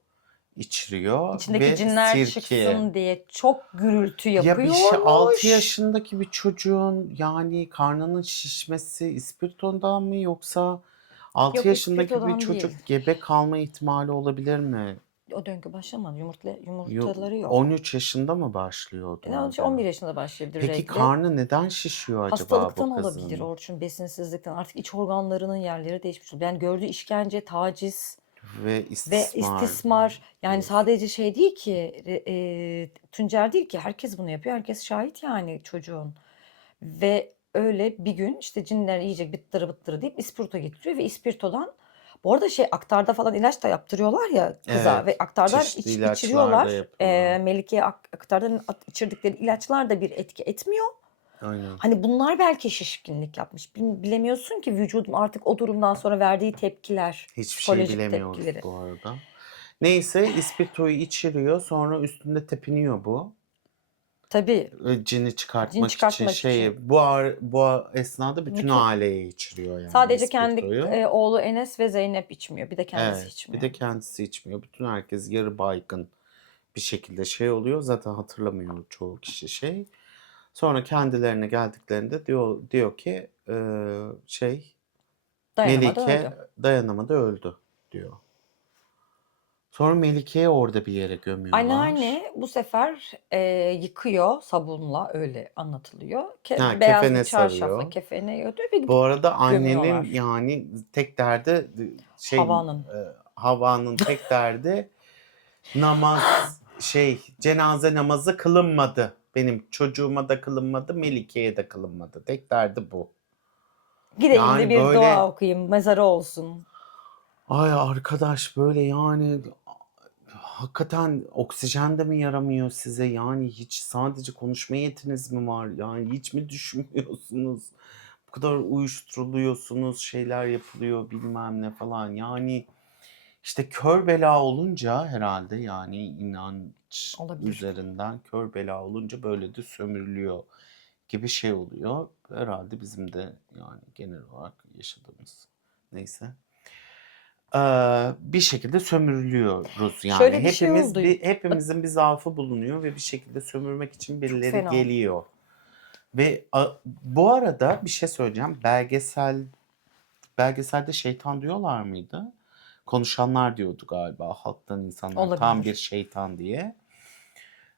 içiriyor içindeki ve cinler sirke. çıksın diye çok gürültü Ya bir şey 6 yapıyormuş. yaşındaki bir çocuğun yani karnının şişmesi ispirtodan mı yoksa 6 Yok, yaşındaki bir ispirtodan çocuk değil. gebe kalma ihtimali olabilir mi? O döngü başlamadı. Yumurtaları yok. 13 yaşında mı başlıyor o Yani döngü? 11 yaşında başlayabilir Peki regle. karnı neden şişiyor acaba bu Hastalıktan olabilir kızın? Orçun, besinsizlikten. Artık iç organlarının yerleri değişmiş. Yani gördüğü işkence, taciz Ve ve istismar istismar. Yani diyorsun. sadece şey değil ki, Tuncer değil ki. Herkes bunu yapıyor. Herkes şahit yani çocuğun. Ve öyle bir gün işte cinler iyice bıttırı bıttırı deyip ispirto getiriyor ve ispirtodan bu arada aktarda falan ilaç da yaptırıyorlar ya kıza ve Evet, aktardan çeşitli ilaçlar da içiriyorlar. yapıyorlar. Melike'ye aktardan içirdikleri ilaçlar da bir etki etmiyor. Aynen. Hani bunlar belki şişkinlik yapmış. Bilemiyorsun ki vücudun artık o durumdan sonra verdiği tepkiler, Hiçbir şey psikolojik bilemiyoruz tepkileri. bu arada. Neyse ispirtoyu içiriyor, sonra üstünde tepiniyor bu. Tabii Cini cin çıkartmak için çıkartmak için. bu esnada bütün Bütün aileye içiriyor yani sadece kendi ispirtoyu. oğlu Enes ve Zeynep içmiyor. Bir de kendisi Evet, bir içmiyor. de kendisi içmiyor. Bütün herkes yarı baygın bir şekilde şey oluyor. Zaten hatırlamıyor çoğu kişi şey. Sonra kendilerine geldiklerinde diyor ki Dayanamadı Melike öldü. dayanamadı öldü diyor. Sonra Melike'yi orada bir yere gömüyorlar. Anneanne bu sefer yıkıyor sabunla, öyle anlatılıyor. Ha, Beyaz kefene bir çarşafla sarıyor. kefene ödüyor ve Bu arada annenin gömüyorlar. yani tek derdi Havanın. Havva'nın tek derdi namaz cenaze namazı kılınmadı. Benim çocuğuma da kılınmadı, Melike'ye de kılınmadı. Tek derdi bu. Gideyim de Yani bir dua böyle okuyayım, mezarı olsun. ay arkadaş böyle yani hakikaten oksijen de mi yaramıyor size? Yani hiç sadece konuşma yetiniz mi var? Yani hiç mi düşünmüyorsunuz? Bu kadar uyuşturuluyorsunuz, şeyler yapılıyor bilmem ne falan. Yani işte kör bela olunca herhalde yani inanç Olabilir. üzerinden kör bela olunca böyle de sömürülüyor gibi şey oluyor. Herhalde bizim de yani genel olarak yaşadığımız neyse. Bir şekilde sömürülüyoruz yani. Şöyle bir şey oldu. Hepimizin bir zaafı bulunuyor ve bir şekilde sömürmek için Çok birileri fena. geliyor. Ve bu arada bir şey söyleyeceğim. Belgeselde şeytan diyorlar mıydı? Konuşanlar diyordu galiba halktan insanlar. Tam bir Olabilir. şeytan diye.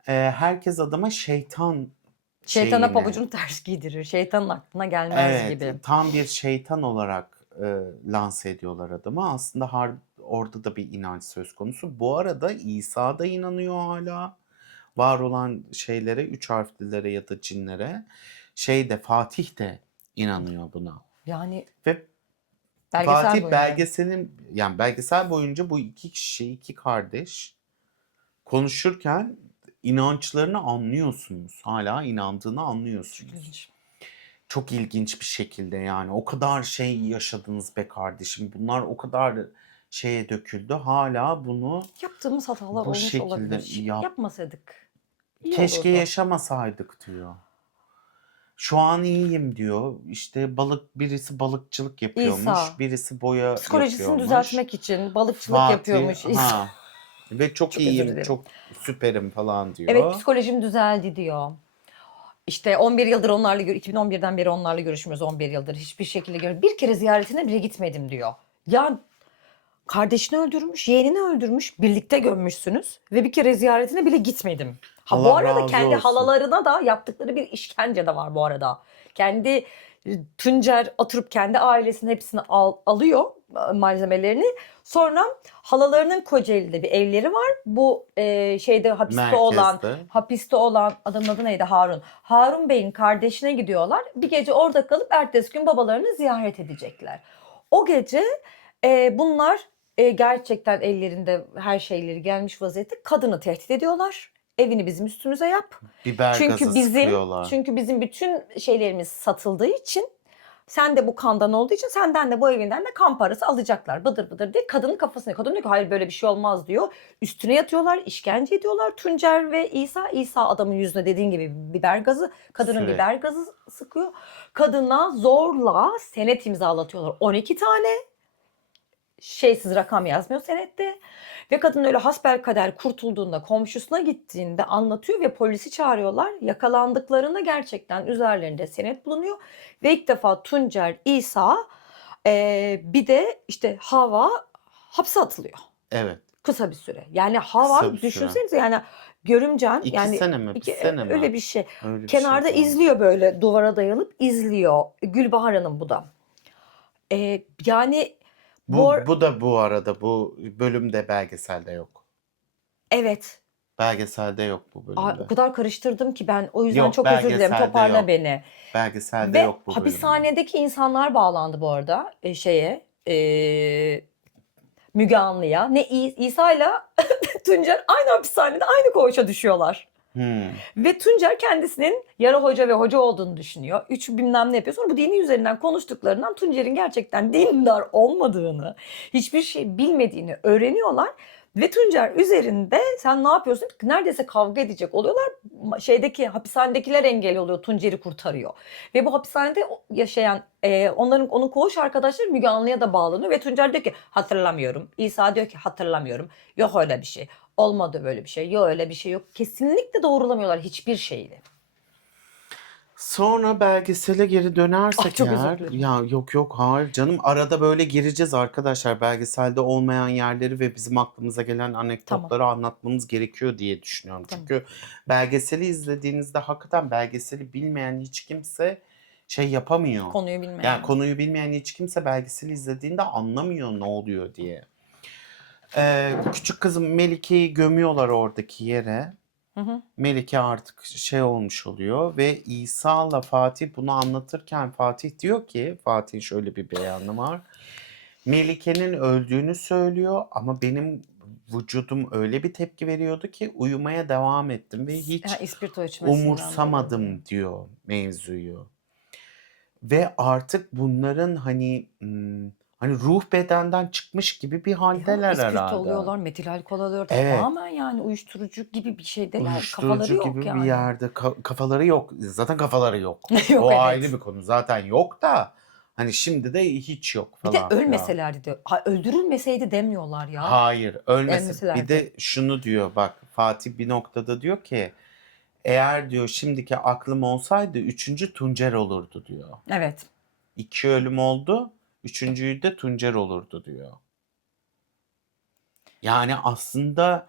Herkes adama şeytan Şeytana şeyini pabucunu ters giydirir. Şeytanın aklına gelmez gibi. evet tam bir şeytan olarak lanse ediyorlar adamı. Aslında orada da bir inanç söz konusu. Bu arada İsa da inanıyor hala. Var olan şeylere, üç harflilere ya da cinlere. Fatih de inanıyor buna. Yani Ve belgesel Fatih boyunca. belgesel boyunca bu iki kişi, iki kardeş konuşurken inançlarını anlıyorsunuz. Hala inandığını Çok anlıyorsunuz. ilginç. Çok ilginç bir şekilde yani. O kadar şey yaşadınız be kardeşim. Bunlar o kadar şeye döküldü. Hala bunu Yaptığımız hatalar bu olmuş şekilde olabilir. Yapmasaydık iyi keşke olurdu. yaşamasaydık diyor. Şu an iyiyim diyor. İşte birisi balıkçılık yapıyormuş. İsa Birisi boya psikolojisini yapıyormuş. düzeltmek için balıkçılık Fatih yapıyormuş İsa. ve çok Çok özür iyiyim, dilerim. çok süperim falan Evet, diyor. psikolojim düzeldi diyor. İşte 11 yıldır onlarla 2011'den beri onlarla görüşmüyoruz, 11 yıldır. Hiçbir şekilde bir kere ziyaretine bile gitmedim diyor. Ya kardeşini öldürmüş, yeğenini öldürmüş, birlikte gömmüşsünüz ve bir kere ziyaretine bile gitmedim. Ha, bu Allah arada razı kendi olsun. halalarına da yaptıkları bir işkence de var bu arada. Kendi Tuncer oturup kendi ailesinin hepsini alıyor. malzemelerini. Sonra halalarının Kocaeli'de bir evleri var. Bu şeyde hapiste olan adamın adı neydi? Harun. Harun Bey'in kardeşine gidiyorlar. Bir gece orada kalıp ertesi gün babalarını ziyaret edecekler. O gece bunlar gerçekten ellerinde her şeyleri gelmiş vaziyette kadını tehdit ediyorlar. Evini bizim üstümüze yap. Biber gazı sıkıyorlar. Çünkü bizim bütün şeylerimiz satıldığı için, sen de bu kandan olduğu için senden de bu evinden de kan parası alacaklar. Bıdır bıdır diye kadının kafasına. Kadın diyor ki hayır böyle bir şey olmaz diyor. Üstüne yatıyorlar, işkence ediyorlar Tuncer ve İsa. İsa adamın yüzüne dediğin gibi biber gazı, kadının biber gazı sıkıyor. Kadına zorla senet imzalatıyorlar. 12 tane. Şeysiz, rakam yazmıyor senette. Ve kadın öyle hasbelkader kurtulduğunda, komşusuna gittiğinde anlatıyor ve polisi çağırıyorlar. Yakalandıklarında gerçekten üzerlerinde senet bulunuyor. Ve ilk defa Tuncer, İsa bir de işte Hava hapse atılıyor. Evet. Kısa bir süre. Yani Hava düşünsenize yani görümcen. 2 yani sene mi? 1 sene mi? Öyle bir şey. Öyle bir Kenarda şey izliyor, böyle duvara dayanıp izliyor. Gülbahar Hanım bu da. Yani bu da bu arada bu bölümde belgeselde yok. Evet. Belgeselde yok bu bölümde. O kadar karıştırdım ki ben, o yüzden Yok, çok özür dilerim. belgeselde Toparla yok. beni. Belgeselde Ve yok bu bölümde. hapishanedeki insanlar bağlandı bu arada Müge Anlı'ya. İsa'yla Tuncer aynı hapishanede aynı koğuşa düşüyorlar. Ve Tuncer kendisinin yarı hoca ve hoca olduğunu düşünüyor. Bilmem ne yapıyor. Sonra bu dini üzerinden konuştuklarından Tuncer'in gerçekten dindar olmadığını, hiçbir şey bilmediğini öğreniyorlar. Ve Tuncer üzerinde sen ne yapıyorsun? Neredeyse kavga edecek oluyorlar. Hapishanedekiler engel oluyor. Tuncer'i kurtarıyor. Ve bu hapishanede yaşayan onun koğuş arkadaşları Müge Anlı'ya da bağlanıyor. Ve Tuncer diyor ki hatırlamıyorum. İsa diyor ki hatırlamıyorum. Yok öyle bir şey. Olmadı böyle bir şey. Yok öyle bir şey yok. Kesinlikle doğrulamıyorlar hiçbir şeyi. Sonra belgesele geri dönersek çok özür eğer, dilerim. ya yok hayır canım, arada böyle gireceğiz arkadaşlar, belgeselde olmayan yerleri ve bizim aklımıza gelen anekdotları anlatmamız gerekiyor diye düşünüyorum. Tamam. Çünkü belgeseli izlediğinizde hakikaten belgeseli bilmeyen hiç kimse şey yapamıyor. Konuyu bilmeyen. Yani konuyu bilmeyen hiç kimse belgeseli izlediğinde anlamıyor ne oluyor diye. Küçük kızım Melike'yi gömüyorlar oradaki yere. Melike artık şey olmuş oluyor ve İsa'la Fatih bunu anlatırken Fatih diyor ki, Fatih'in şöyle bir beyanı var. Melike'nin öldüğünü söylüyor ama benim vücudum öyle bir tepki veriyordu ki uyumaya devam ettim ve hiç İspirto içmesinden umursamadım diyor mevzuyu. Ve artık bunların hani ruh bedenden çıkmış gibi bir haldeler İspirto herhalde. oluyorlar, metil alkol alıyorlar. Evet. Tamamen yani uyuşturucu gibi bir şeydeler. Uyuşturucu Kafaları yok gibi yani. bir yerde kafaları yok. Zaten kafaları yok. Yok, O evet. ayrı bir konu. Zaten yok da hani şimdi de hiç yok Bir falan. de ölmeselerdi de. Öldürülmeseydi demiyorlar ya. Hayır, ölmesin. Bir Ölmeselerdi. de şunu diyor bak, Fatih bir noktada diyor ki eğer diyor şimdiki aklım olsaydı 3. Tuncer olurdu diyor. Evet. 2 ölüm oldu. 3.'yü de Tuncer olurdu diyor. Yani aslında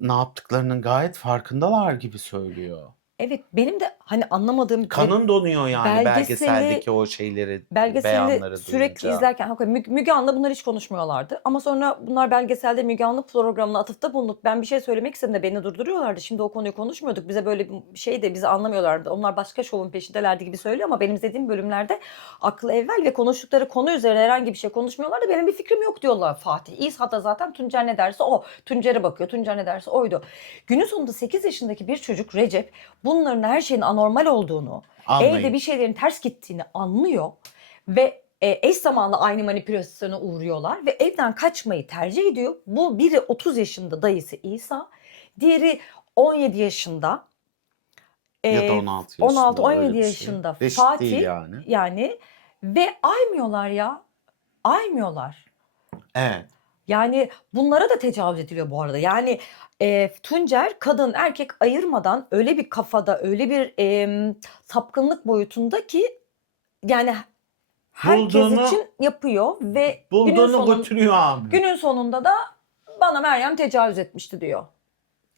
ne yaptıklarının gayet farkındalar gibi söylüyor. Evet, benim de hani anlamadığım Kanın donuyor yani belgeseldeki o belgeseli beyanları sürekli duyunca. izlerken Müge Anlı bunlar hiç konuşmuyorlardı. Ama sonra bunlar belgeselde Müge Anlı programına atıfta bulunup ben bir şey söylemek istedim de beni durduruyorlardı. Şimdi o konuyu konuşmuyorduk. Bize böyle bir şey de bizi anlamıyorlardı. Onlar başka şovun peşindelerdi gibi söylüyor ama benim izlediğim bölümlerde aklı evvel ve konuştukları konu üzerine herhangi bir şey konuşmuyorlardı. Benim bir fikrim yok diyorlar Fatih. İsa da zaten Tuncer ne derse o. Tuncer'e bakıyor. Tuncer ne derse oydu. Günün sonunda 8 yaşındaki bir çocuk Recep bunların her şeyin anormal olduğunu, evde bir şeylerin ters gittiğini anlıyor ve eş zamanlı aynı manipülasyona uğruyorlar ve evden kaçmayı tercih ediyor. Bu biri 30 yaşında dayısı İsa, diğeri 17 yaşında Ya da 16 yaşında. 16-17 yaşında Reşit Fatih değil yani ve aymıyorlar ya. Aymıyorlar. Evet. Yani bunlara da tecavüz ediliyor bu arada. Yani Tuncer kadın erkek ayırmadan öyle bir kafada, öyle bir sapkınlık boyutunda ki yani herkes için yapıyor ve götürüyor abi. Günün sonunda da bana Meryem tecavüz etmişti diyor.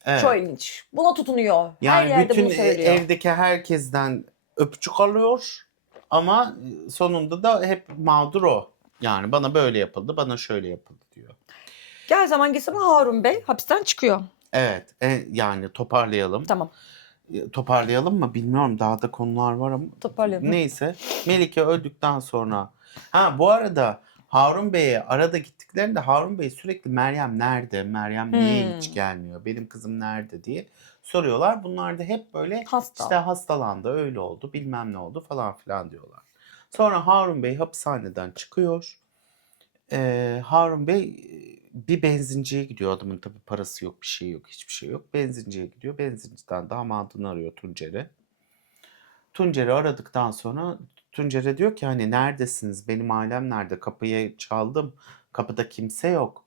Evet. Çok ilginç. Buna tutunuyor. Yani her yerde bütün bunu söylüyor. evdeki herkesten öpücük alıyor. Ama sonunda da hep mağdur o. Yani bana böyle yapıldı, bana şöyle yapıldı diyor. Gel zaman geçse Harun Bey hapisten çıkıyor. Evet, yani toparlayalım. Tamam. Toparlayalım mı bilmiyorum, daha da konular var ama. Toparlayalım. Neyse, Melike öldükten sonra. Bu arada Harun Bey'e arada gittiklerinde Harun Bey sürekli Meryem nerede? Meryem niye hiç gelmiyor? Benim kızım nerede diye soruyorlar. Bunlar da hep böyle Hasta. işte hastalandı, öyle oldu, bilmem ne oldu falan filan diyorlar. Sonra Harun Bey hapishaneden çıkıyor. Harun Bey bir benzinciye gidiyor. Adamın tabii parası yok, bir şey yok, hiçbir şey yok. Benzinciye gidiyor. Benzinciden damadını arıyor, Tuncer'i. Tuncer'i aradıktan sonra Tuncer'e diyor ki hani neredesiniz? Benim ailem nerede? Kapıyı çaldım. Kapıda kimse yok.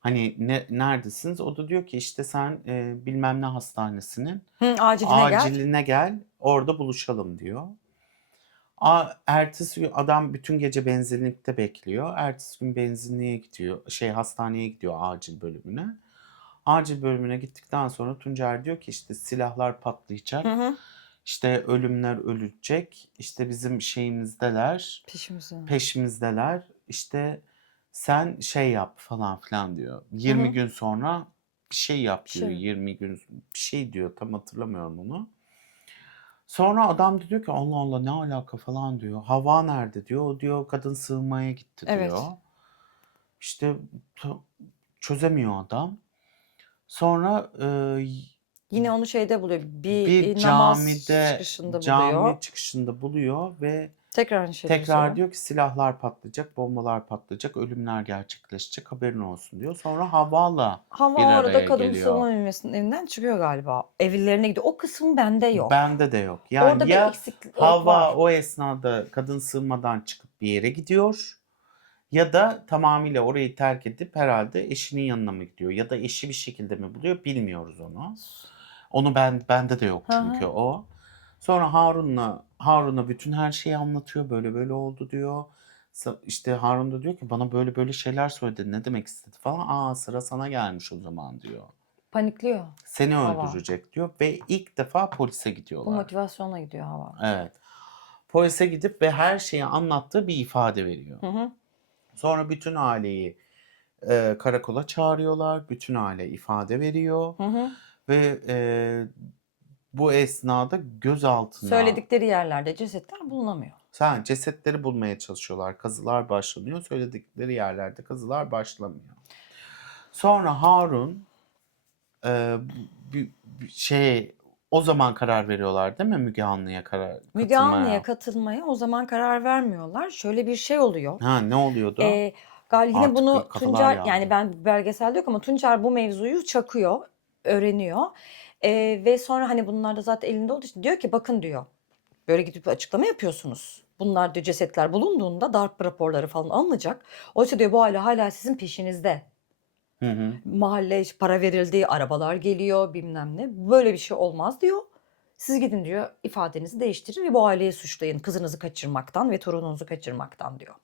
Hani neredesiniz? O da diyor ki işte sen bilmem ne hastanesinin Aciline gel. gel. Orada buluşalım diyor. Ertesi gün adam bütün gece benzinlikte bekliyor. Ertesi gün benzinliğe gidiyor. Hastaneye gidiyor, acil bölümüne. Acil bölümüne gittikten sonra Tuncer diyor ki işte silahlar patlayacak. İşte ölümler ölecek. İşte bizim şeyimizdeler. Peşimizdeler. İşte sen yap falan filan diyor. 20 gün sonra bir şey yap diyor. 20 gün bir şey diyor. Tam hatırlamıyorum onu. Sonra adam da diyor ki Allah Allah ne alaka falan diyor. Hava nerede diyor. O diyor kadın sığınmaya gitti diyor. Evet. İşte çözemiyor adam. Sonra Yine onu şeyde buluyor. bir namaz çıkışında cami buluyor. çıkışında buluyor ve Tekrar diyor ki silahlar patlayacak, bombalar patlayacak, ölümler gerçekleşecek, haberin olsun diyor. Sonra Hava'la bir Hava orada araya kadın geliyor. sığınma ünitesinin evinden çıkıyor galiba. Evlerine gidiyor. O kısım bende yok. Bende de yok. Yani Orada bir ya eksiklik Hava var. o esnada kadın sığınmadan çıkıp bir yere gidiyor ya da tamamıyla orayı terk edip herhalde eşinin yanına mı gidiyor ya da eşi bir şekilde mi buluyor, bilmiyoruz onu. Onu bende de yok çünkü o. Sonra Harun'a bütün her şeyi anlatıyor. Böyle böyle oldu diyor. İşte Harun da diyor ki bana böyle böyle şeyler söyledi. Ne demek istedi falan. Sıra sana gelmiş o zaman diyor. Panikliyor. Seni Hava. öldürecek diyor ve ilk defa polise Bu gidiyorlar. motivasyonla gidiyor Hava. Evet. Polise gidip ve her şeyi anlattığı bir ifade veriyor. Sonra bütün aileyi karakola çağırıyorlar. Bütün aile ifade veriyor. Ve bu esnada gözaltına... Söyledikleri yerlerde cesetler bulunamıyor. Cesetleri bulmaya çalışıyorlar. Kazılar başlanıyor. Söyledikleri yerlerde kazılar başlamıyor. Sonra Harun o zaman karar veriyorlar değil mi Müge Anlı'ya katılmaya? Müge Anlı'ya katılmaya o zaman karar vermiyorlar. Şöyle bir şey oluyor. Ne oluyordu? Yine Artık bunu kafalar Tuncer, yandı. yani ben belgeselde yok ama Tuncer bu mevzuyu çakıyor, öğreniyor. Ve sonra hani bunlar da zaten elinde olduğu için diyor ki bakın diyor. Böyle gidip açıklama yapıyorsunuz. Bunlar diyor cesetler bulunduğunda darp raporları falan alınacak. Oysa diyor bu aile hala sizin peşinizde. Mahalle para verildi, arabalar geliyor bilmem ne. Böyle bir şey olmaz diyor. Siz gidin diyor ifadenizi değiştirin ve bu aileyi suçlayın kızınızı kaçırmaktan ve torununuzu kaçırmaktan diyor.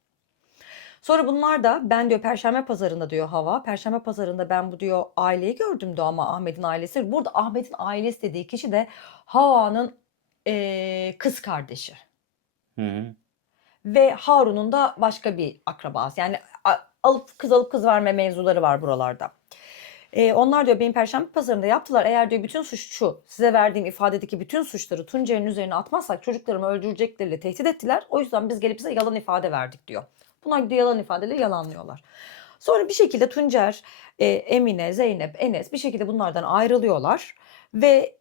Sonra bunlar da ben diyor Perşembe Pazarı'nda diyor Hava. Perşembe Pazarı'nda ben bu diyor aileyi gördüm diyor ama Ahmet'in ailesi. Burada Ahmet'in ailesi dediği kişi de Hava'nın kız kardeşi. Ve Harun'un da başka bir akrabası. Yani alıp kız verme mevzuları var buralarda. Onlar diyor benim Perşembe Pazarı'nda yaptılar. Eğer diyor bütün suçu size verdiğim ifadedeki bütün suçları Tuncer'in üzerine atmazsak çocuklarımı öldürecekleriyle tehdit ettiler. O yüzden biz gelip size yalan ifade verdik diyor. Bunlar gidiyor yalan ifadeleri yalanlıyorlar. Sonra bir şekilde Tuncer, Emine, Zeynep, Enes bir şekilde bunlardan ayrılıyorlar. Ve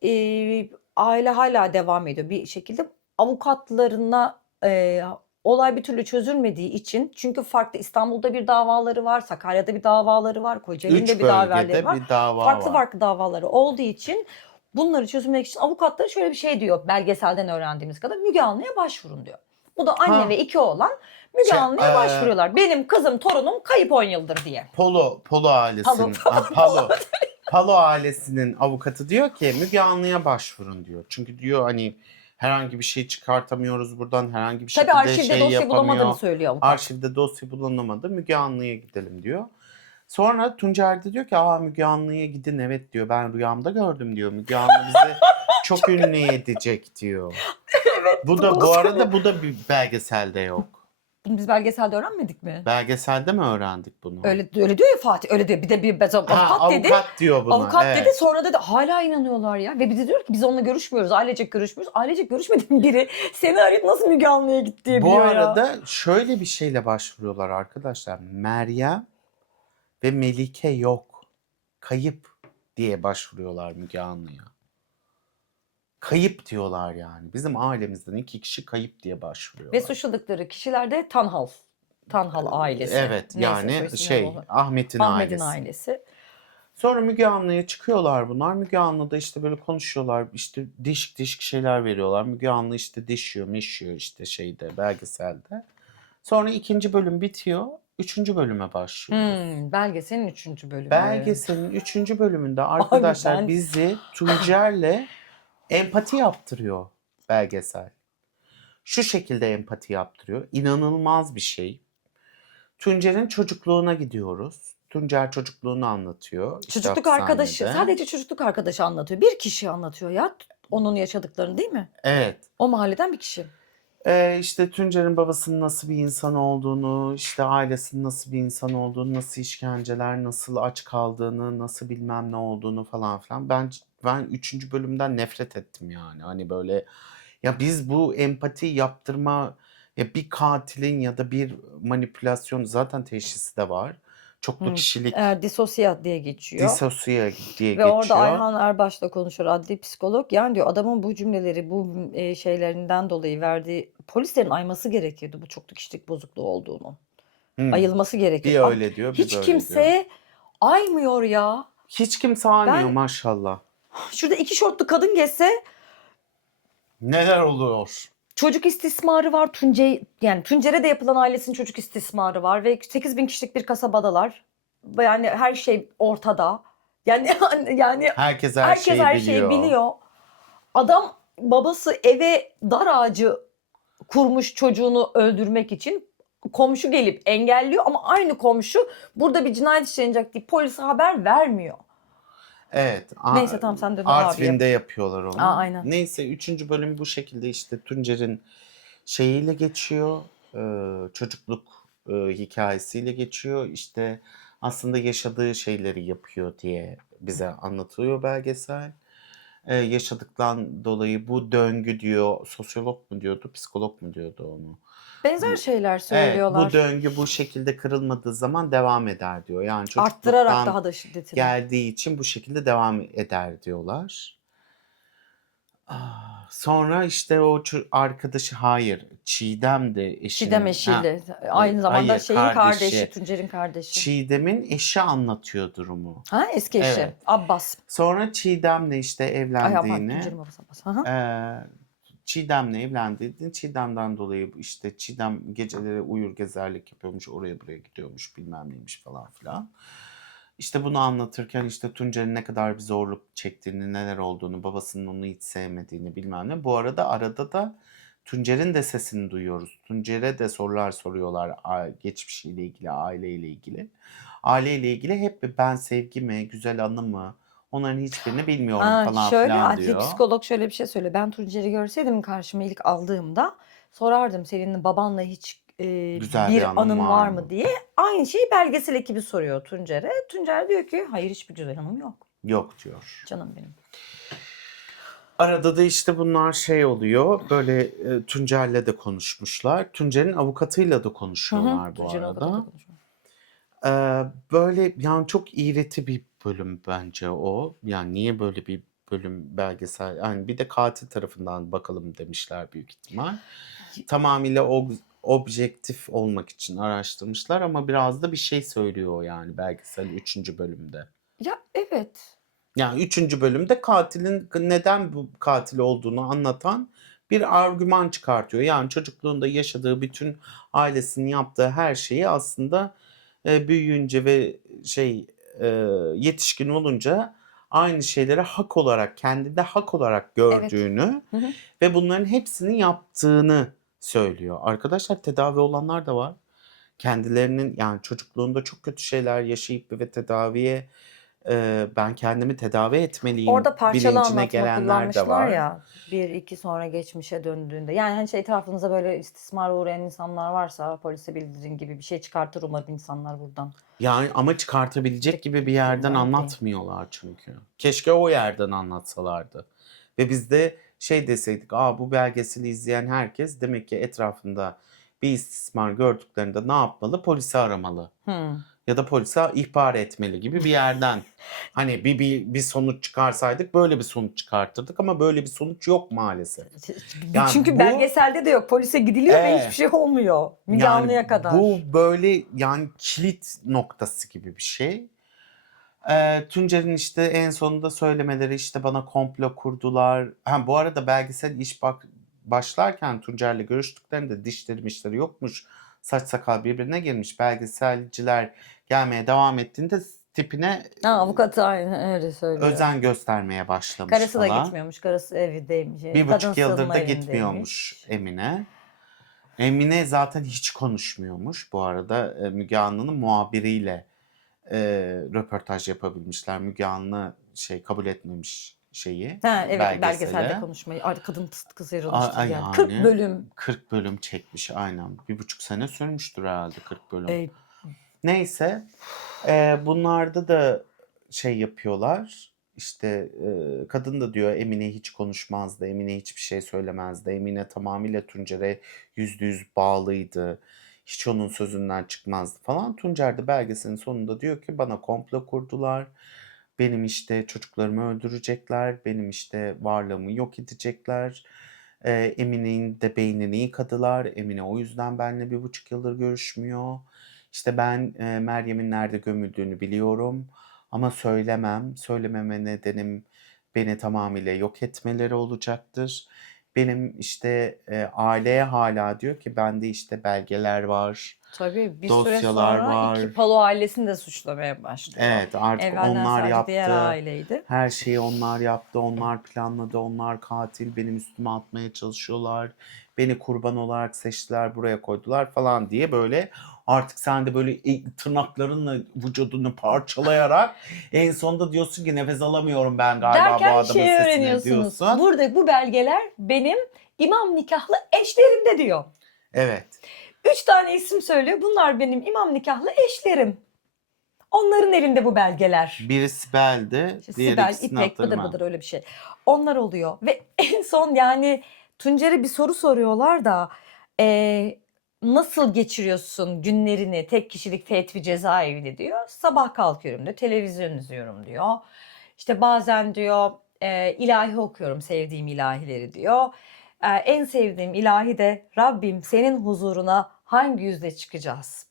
aile hala devam ediyor bir şekilde. Avukatlarına olay bir türlü çözülmediği için, çünkü farklı İstanbul'da bir davaları var, Sakarya'da bir davaları var, Kocaeli'nde bir davaları var. Bir dava farklı var. farklı davaları olduğu için bunları çözülmek için avukatları şöyle bir şey diyor belgeselden öğrendiğimiz kadar Müge Anlı'ya başvurun diyor. Bu da anne ve 2 oğlan Müge Anlı'ya başvuruyorlar. Benim kızım torunum kayıp 10 yıldır diye. Polo ailesinin Palo ailesinin avukatı diyor ki Müge Anlı'ya başvurun diyor. Çünkü diyor hani herhangi bir şey çıkartamıyoruz buradan, herhangi bir şekilde arşivde dosya yapamıyor. bulamadığını söylüyor avukat. Arşivde dosya bulunamadı, Müge Anlı'ya gidelim diyor. Sonra Tuncer de diyor ki Müge Anlı'ya gidin, evet diyor, ben rüyamda gördüm diyor. Müge Anlı bize çok ünlü edecek diyor. Bu da bu arada bu da bir belgeselde yok. Bunu biz belgeselde öğrenmedik mi? Belgeselde mi öğrendik bunu? Öyle diyor ya Fatih. Öyle diyor. Bir de bir avukat dedi. Avukat diyor buna. Avukat evet. dedi, sonra dedi hala inanıyorlar ya. Ve bir de diyor ki biz onunla görüşmüyoruz. Ailecek görüşmüyoruz. Ailecek görüşmediğim biri seni arayıp nasıl Müge Anlı'ya gitti diye Bu biliyor ya. arada şöyle bir şeyle başvuruyorlar arkadaşlar. Meryem ve Melike yok. Kayıp diye başvuruyorlar Müge Anlı'ya. Kayıp diyorlar yani. Bizim ailemizden 2 kişi kayıp diye başvuruyorlar. Ve suçladıkları kişiler de Tanhal. Tanhal ailesi. Evet Neyse, yani soyisimleri bu. Ahmet'in Ahmet'in ailesi. ailesi. Sonra Müge Anlı'ya çıkıyorlar bunlar. Müge Anlı'da işte böyle konuşuyorlar. İşte değişik değişik şeyler veriyorlar. Müge Anlı işte deşiyor, meşiyor işte belgeselde. Sonra 2. bölüm bitiyor. 3. bölüme başlıyoruz. Belgeselin 3. bölümü. Belgeselin 3. bölümünde arkadaşlar ben- bizi Tuncer'le empati yaptırıyor belgesel. Şu şekilde empati yaptırıyor. İnanılmaz bir şey. Tuncer'in çocukluğuna gidiyoruz. Tuncer çocukluğunu anlatıyor. İşte Çocukluk hapishanede. arkadaşı. Sadece çocukluk arkadaşı anlatıyor. Bir kişi anlatıyor ya. Onun yaşadıklarını, değil mi? Evet. O mahalleden bir kişi. İşte Tuncer'in babasının nasıl bir insan olduğunu, işte ailesinin nasıl bir insan olduğunu, nasıl işkenceler, nasıl aç kaldığını, nasıl bilmem ne olduğunu falan filan. Ben 3. bölümden nefret ettim yani. Hani böyle ya biz bu empati yaptırma ya bir katilin ya da bir manipülasyon zaten teşhisi de var. Çoklu kişilik Disosiyat diye geçiyor. disosiye diye Ve geçiyor. orada Ayhan Erbaş'la konuşuyor, adli psikolog. Yani diyor adamın bu cümleleri, bu şeylerinden dolayı verdiği, polislerin ayması gerekirdi bu çoklu kişilik bozukluğu olduğunu. Ayılması gerekiyor. Bir öyle diyor, bir Hiç böyle kimse diyor. aymıyor ya. Hiç kimse aymıyor Ben- maşallah. Şurada 2 şortlu kadın geçse Neler oluyor? çocuk istismarı var. Yani Tuncer'e de yapılan ailesinin çocuk istismarı var ve 8.000 kişilik bir kasabadalar. Yani her şey ortada. Yani Herkes herkes her şeyi biliyor. Adam babası eve dar ağacı kurmuş çocuğunu öldürmek için, komşu gelip engelliyor ama aynı komşu burada bir cinayet işlenecek diye polise haber vermiyor. Evet. Neyse, tamam, sen dön Artvin'de abiye. yapıyorlar onu. Aynen. Neyse 3. bölüm bu şekilde işte Tuncer'in şeyiyle geçiyor. Çocukluk hikayesiyle geçiyor. İşte aslında yaşadığı şeyleri yapıyor diye bize anlatıyor belgesel. Yaşadıktan dolayı bu döngü diyor, sosyolog mu diyordu, psikolog mu diyordu onu. Benzer şeyler Evet, söylüyorlar. bu döngü bu şekilde kırılmadığı zaman devam eder diyor. Yani Arttırarak çocukluktan daha da şiddetini. geldiği için bu şekilde devam eder diyorlar. Sonra işte o arkadaşı Çiğdem de eşinin. Çiğdem eşiyle. Aynı zamanda hayır, şeyin kardeşi. kardeşi, Tuncer'in kardeşi. Çiğdem'in eşi anlatıyor durumu. Ha, eski eşi. Evet. Abbas. Sonra Çiğdem'le işte Ay pardon, evlendiğini, Tuncer'in babası Abbas. Aha. Çiğdem'le evlendiğini, Çiğdem'den dolayı işte Çiğdem geceleri uyur gezerlik yapıyormuş, oraya buraya gidiyormuş, bilmem neymiş falan filan. İşte bunu anlatırken işte Tuncer'in ne kadar bir zorluk çektiğini, neler olduğunu, babasının onu hiç sevmediğini bilmem ne. Bu arada da Tuncer'in de sesini duyuyoruz. Tuncer'e de sorular soruyorlar geçmişiyle ilgili, aileyle ilgili. Aileyle ilgili hep ben sevgi mi, güzel anı mı, onların hiçbirini bilmiyorum falan Şöyle filan adli diyor. psikolog şöyle bir şey söylüyor. Ben Tuncer'i görseydim karşıma ilk aldığımda sorardım, senin babanla hiç Güzel bir bir anın anın var var mı? mı diye. Aynı şeyi belgesel ekibi soruyor Tuncer'e. Tuncer diyor ki hayır, hiçbir güzel anım yok. Yok diyor. Canım benim. Arada da işte bunlar şey oluyor. Böyle Tuncer'le de konuşmuşlar. Tuncer'in avukatıyla da konuşuyorlar bu Tuncer'in arada. avukatıyla konuşuyor. Böyle yani çok iğreti bir bölüm bence o. Yani niye böyle bir bölüm belgesel? Yani bir de katil tarafından bakalım demişler büyük ihtimal. Tamamıyla objektif olmak için araştırmışlar ama biraz da bir şey söylüyor yani belgesel 3. bölümde. Ya evet. Yani 3. bölümde katilin neden bu katil olduğunu anlatan bir argüman çıkartıyor. Yani çocukluğunda yaşadığı bütün ailesinin yaptığı her şeyi aslında büyüyünce ve yetişkin olunca aynı şeyleri hak olarak, kendinde hak olarak gördüğünü Hı hı. ve bunların hepsini yaptığını söylüyor. Arkadaşlar tedavi olanlar da var. Kendilerinin yani çocukluğunda çok kötü şeyler yaşayıp ve tedaviye Ben kendimi tedavi etmeliyim Orada parçalı bilincine anlatma gelenler de kullanmışlar var. ya. 1-2 sonra geçmişe döndüğünde. Yani hani etrafınıza böyle istismara uğrayan insanlar varsa polise bildirin gibi bir şey çıkartır umarım insanlar buradan. Yani ama çıkartabilecek gibi bir yerden Bilmiyorum, değil. anlatmıyorlar çünkü. Keşke o yerden anlatsalardı. Ve biz de şey deseydik, bu belgeseli izleyen herkes demek ki etrafında bir istismar gördüklerinde ne yapmalı? Polisi aramalı. Ya da polise ihbar etmeli gibi bir yerden. Hani bir sonuç çıkarsaydık böyle bir sonuç çıkartırdık ama böyle bir sonuç yok maalesef. Yani Çünkü bu belgeselde de yok. Polise gidiliyor ve hiçbir şey olmuyor. Müge yani Anlı'ya kadar. bu böyle yani kilit noktası gibi bir şey. Tuncer'in işte en sonunda söylemeleri işte bana komplo kurdular. Ha, bu arada belgesel iş başlarken Tuncer'le görüştüklerinde dişleri yokmuş. Saç sakal birbirine girmiş. Belgeselciler gelmeye devam ettiğinde tipine Avukat aynı öyle söylüyor. özen göstermeye başlamış Karısı da falan. gitmiyormuş. Karısı evindeymiş. 1,5 Kadın yıldır sığınma da evindeymiş. gitmiyormuş Emine. Emine zaten hiç konuşmuyormuş. Bu arada Müge Anlı'nın muhabiriyle röportaj yapabilmişler. Müge Anlı kabul etmemiş Evet, belgeselde belgesele. konuşmayı. Kadın kız yarılmıştır yani. Yani 40 bölüm. 40 bölüm çekmiş aynen. 1,5 sene sürmüştür herhalde 40 bölüm. E, Neyse bunlarda da yapıyorlar. İşte kadın da diyor Emine hiç konuşmazdı. Emine hiçbir şey söylemezdi. Emine tamamıyla Tuncer'e %100 bağlıydı. Hiç onun sözünden çıkmazdı falan. Tuncer de belgeselin sonunda diyor ki bana komplo kurdular. Benim işte çocuklarımı öldürecekler. Benim işte varlığımı yok edecekler. Emine'nin de beynini yıkadılar. Emine o yüzden benimle 1,5 yıldır görüşmüyor. İşte ben Meryem'in nerede gömüldüğünü biliyorum ama söylemem. Söylememe nedenim beni tamamıyla yok etmeleri olacaktır. Benim işte aileye hala diyor ki bende işte belgeler var, tabii bir süre dosyalar sonra var. iki Palo ailesini de suçlamaya başlıyor. Evet artık Evvelden onlar sadece diğer yaptı. aileydi. Her şeyi onlar yaptı, onlar planladı, onlar katil, benim üstüme atmaya çalışıyorlar. Beni kurban olarak seçtiler, buraya koydular falan diye böyle artık sen de böyle tırnaklarınla vücudunu parçalayarak en sonunda diyorsun ki nefes alamıyorum ben galiba bu Derken adamın şeyi sesine öğreniyorsunuz. diyorsun. Burada bu belgeler benim imam nikahlı eşlerimde diyor. Evet. 3 tane isim söylüyor. Bunlar benim imam nikahlı eşlerim. Onların elinde bu belgeler. Biri Sibel'di, İşte diğer Sibel, ikisini İpek, bıdır hatırlamam. bıdır öyle bir şey. Onlar oluyor. Ve en son yani Tuncer'e bir soru soruyorlar da nasıl geçiriyorsun günlerini tek kişilik tetvi cezaevinde diyor. Sabah kalkıyorum diyor. Televizyon izliyorum diyor. İşte bazen diyor ilahi okuyorum sevdiğim ilahileri diyor. En sevdiğim ilahi de Rabbim senin huzuruna hangi yüzle çıkacağız?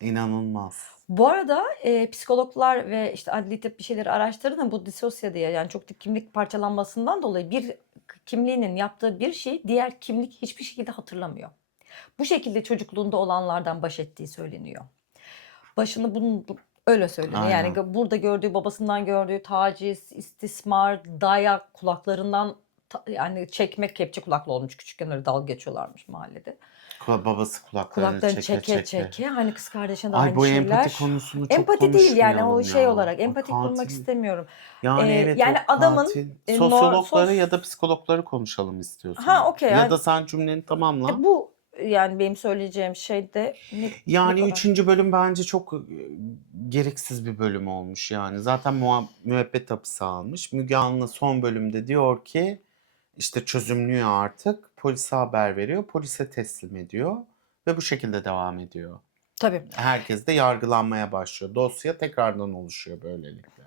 İnanılmaz. Bu arada psikologlar ve işte adli tıp bir şeyleri araştırdığında bu disosya diye yani çok tip kimlik parçalanmasından dolayı bir kimliğinin yaptığı bir şey diğer kimlik hiçbir şekilde hatırlamıyor. Bu şekilde çocukluğunda olanlardan baş ettiği söyleniyor. Başını bunun öyle söyleniyor. Aynen. Yani burada gördüğü babasından gördüğü taciz, istismar, dayak kulaklarından yani çekmek kepçe kulaklı olmuş küçükken öyle dalga geçiyorlarmış mahallede. Babası kulaklarını Kulaklarını çeke çeke hani kız kardeşine de Ay aynı bu şeyler. empati konusunu çok Empati değil yani o konuşmayalım şey ya. olarak Ay empati kurmak katil. istemiyorum. Yani evet Yani o adamın katil. Sosyologları ya da psikologları konuşalım istiyorsan. okey Ya yani da sen cümleni tamamla. bu yani benim söyleyeceğim şey de bu Yani kadar. 3. bölüm bence çok gereksiz bir bölüm olmuş yani. Zaten müebbet hapisi almış. Müge Anlı son bölümde diyor ki işte çözümlüyor artık. Polise haber veriyor. Polise teslim ediyor. Ve bu şekilde devam ediyor. Tabii. Herkes de yargılanmaya başlıyor. Dosya tekrardan oluşuyor böylelikle.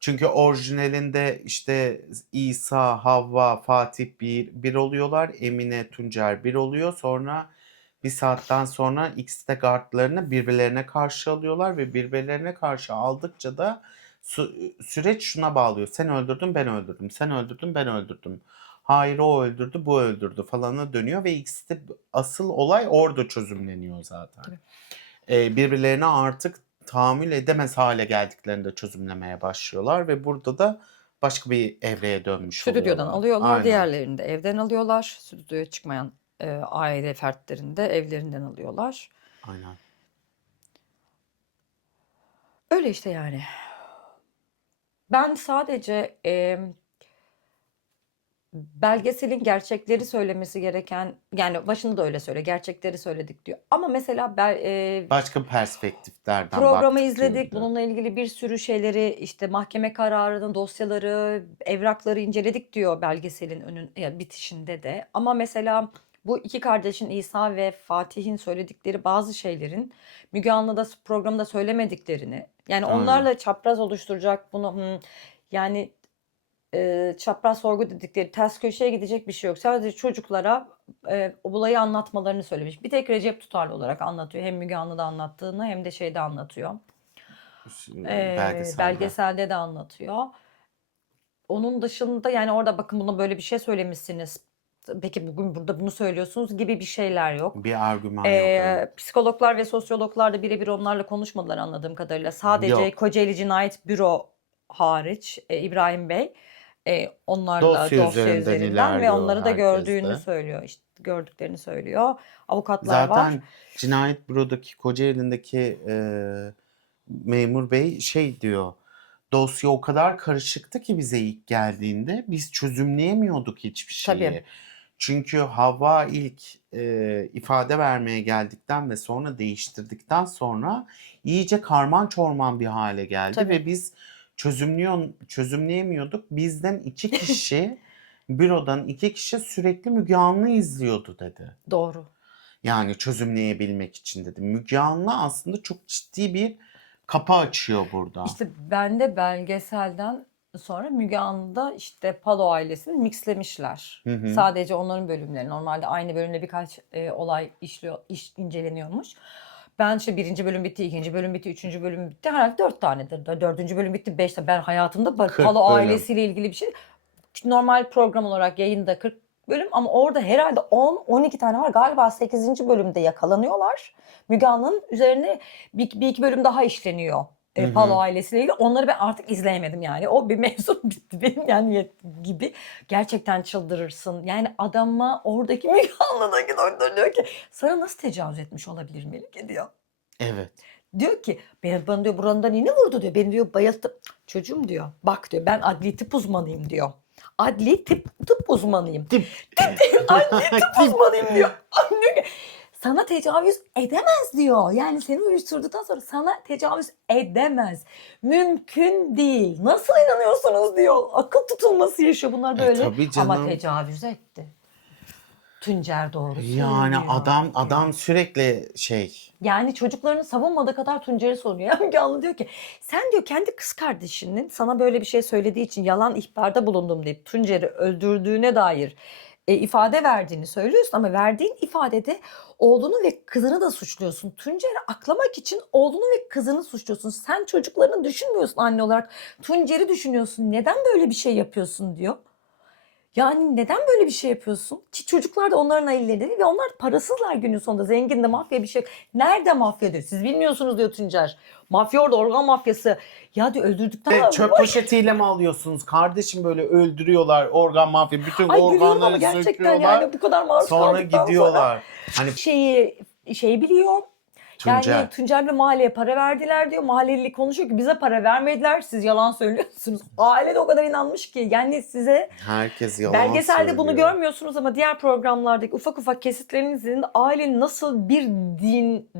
Çünkü orijinalinde işte İsa, Havva, Fatih bir oluyorlar. Emine, Tuncer bir oluyor. Sonra bir saatten sonra ikisi de gardlarını birbirlerine karşı alıyorlar ve birbirlerine karşı aldıkça da süreç şuna bağlıyor. Sen öldürdün, ben öldürdüm. Sen öldürdün, ben öldürdüm. Hayır o öldürdü, bu öldürdü falana dönüyor ve ikisi de asıl olay orada çözümleniyor zaten. Birbirlerine artık tahammül edemez hale geldiklerinde çözümlemeye başlıyorlar ve burada da başka bir evreye dönmüş Stüdyodan oluyorlar. alıyorlar, Aynen. diğerlerini de evden alıyorlar. Stüdyoya çıkmayan aile fertlerini de evlerinden alıyorlar. Aynen. Öyle işte yani. Ben sadece belgeselin gerçekleri söylemesi gereken, yani başında da öyle söyle, gerçekleri söyledik diyor. Ama mesela Başka perspektiflerden programı baktık diyor bir izledik. de. Bununla ilgili bir sürü şeyleri, işte mahkeme kararının dosyaları, evrakları inceledik diyor belgeselin bitişinde de. Ama mesela bu iki kardeşin, İsa ve Fatih'in söyledikleri bazı şeylerin Müge Anlı'da programda söylemediklerini, yani Aynen. onlarla çapraz oluşturacak bunu, yani çapraz sorgu dedikleri ters köşeye gidecek bir şey yok. Sadece çocuklara olayı anlatmalarını söylemiş. Bir tek Recep Tutarlı olarak anlatıyor. Hem Müge Anlı'da anlattığını hem de şeyde anlatıyor. Belgeselde. Belgeselde de anlatıyor. Onun dışında yani orada bakın buna böyle bir şey söylemişsiniz. Peki bugün burada bunu söylüyorsunuz gibi bir şeyler yok. Bir argüman yok, evet. Psikologlar ve sosyologlar da birebir onlarla konuşmadılar anladığım kadarıyla. Sadece Yok. Kocaeli Cinayet Büro hariç İbrahim Bey onlarla Dosya dosya üzerinden üzerinden ve ilerliyor onları da herkes gördüğünü de. söylüyor. İşte gördüklerini söylüyor. Avukatlar var. Zaten Cinayet Büro'daki Kocaeli'ndeki memur bey şey diyor. Dosya o kadar karışıktı ki bize ilk geldiğinde biz çözümleyemiyorduk hiçbir Tabii. şeyi. Çünkü Havva ilk ifade vermeye geldikten ve sonra değiştirdikten sonra iyice karman çorman bir hale geldi Tabii. ve biz çözümleyemiyorduk. Bizden iki kişi bürodan iki kişi sürekli Müge Anlı izliyordu dedi. Doğru. Yani çözümleyebilmek için dedi. Müge Anlı aslında çok ciddi bir kapı açıyor burada. İşte ben de belgeselden sonra Müge Anlı'da işte Palo ailesini mixlemişler. Hı hı. Sadece onların bölümleri. Normalde aynı bölümde birkaç olay inceleniyormuş. Ben işte birinci bölüm bitti, ikinci bölüm bitti, üçüncü bölüm bitti. Herhalde 4 tanedir. Dördüncü bölüm bitti, 5 tane. Ben hayatımda 40 Palo bölüm. ailesiyle ilgili bir şey. Normal program olarak yayında 40 bölüm ama orada herhalde 10-12 tane var. Galiba 8. bölümde yakalanıyorlar. Müge Anlı'nın üzerine bir iki bölüm daha işleniyor. Hı hı. Palo ailesiyle ilgili. Onları ben artık izleyemedim yani. O bir mevzu bitti benim yani gibi. Gerçekten çıldırırsın. Yani adama oradaki Müge Anlı'daki doktor diyor ki sana nasıl tecavüz etmiş olabilir Melike diyor. Evet. Diyor ki bana diyor burandan iğne vurdu diyor. Beni diyor bayılttı. Çocuğum diyor bak diyor ben adli tıp uzmanıyım diyor. Adli tıp uzmanıyım. Adli tıp uzmanıyım diyor. Diyor ki sana tecavüz edemez diyor. Yani seni uyuşturduktan sonra sana tecavüz edemez. Mümkün değil. Nasıl inanıyorsunuz diyor. Akıl tutulması yaşıyor bunlar böyle. Tabii Ama canım. tecavüz etti. Tuncer doğru Yani söylüyor. adam sürekli şey. Yani çocuklarını savunmadığı kadar Tuncer'i savunuyor. Yani Müge Anlı diyor ki sen diyor kendi kız kardeşinin sana böyle bir şey söylediği için yalan ihbarda bulundum deyip Tuncer'i öldürdüğüne dair ifade verdiğini söylüyorsun ama verdiğin ifadede oğlunu ve kızını da suçluyorsun. Tuncer'i aklamak için oğlunu ve kızını suçluyorsun. Sen çocuklarını düşünmüyorsun anne olarak. Tuncer'i düşünüyorsun. Neden böyle bir şey yapıyorsun diyor. Yani neden böyle bir şey yapıyorsun? Ki çocuklar da onların aileleri ve onlar parasızlar günün sonunda. Zengin de mafya bir şey yok. Nerede mafya diyor. Siz bilmiyorsunuz diyor Tuncer. Mafya orada organ mafyası. Ya diyor öldürdükten sonra... Çöp poşetiyle mi alıyorsunuz? Kardeşim böyle öldürüyorlar organ mafya. Bütün Ay gülüyorum ama organları gerçekten söküyorlar. yani bu kadar maruz Sonra kaldıktan gidiyorlar. Hani sonra şeyi biliyor. Tuncer. Yani Tuncer'le mahalleye para verdiler diyor. Mahalleli konuşuyor ki bize para vermediler. Siz yalan söylüyorsunuz. Aile de o kadar inanmış ki. Yani size Herkes yalan belgeselde bunu söylüyor. görmüyorsunuz ama diğer programlardaki ufak ufak kesitlerin izlerinde ailenin nasıl bir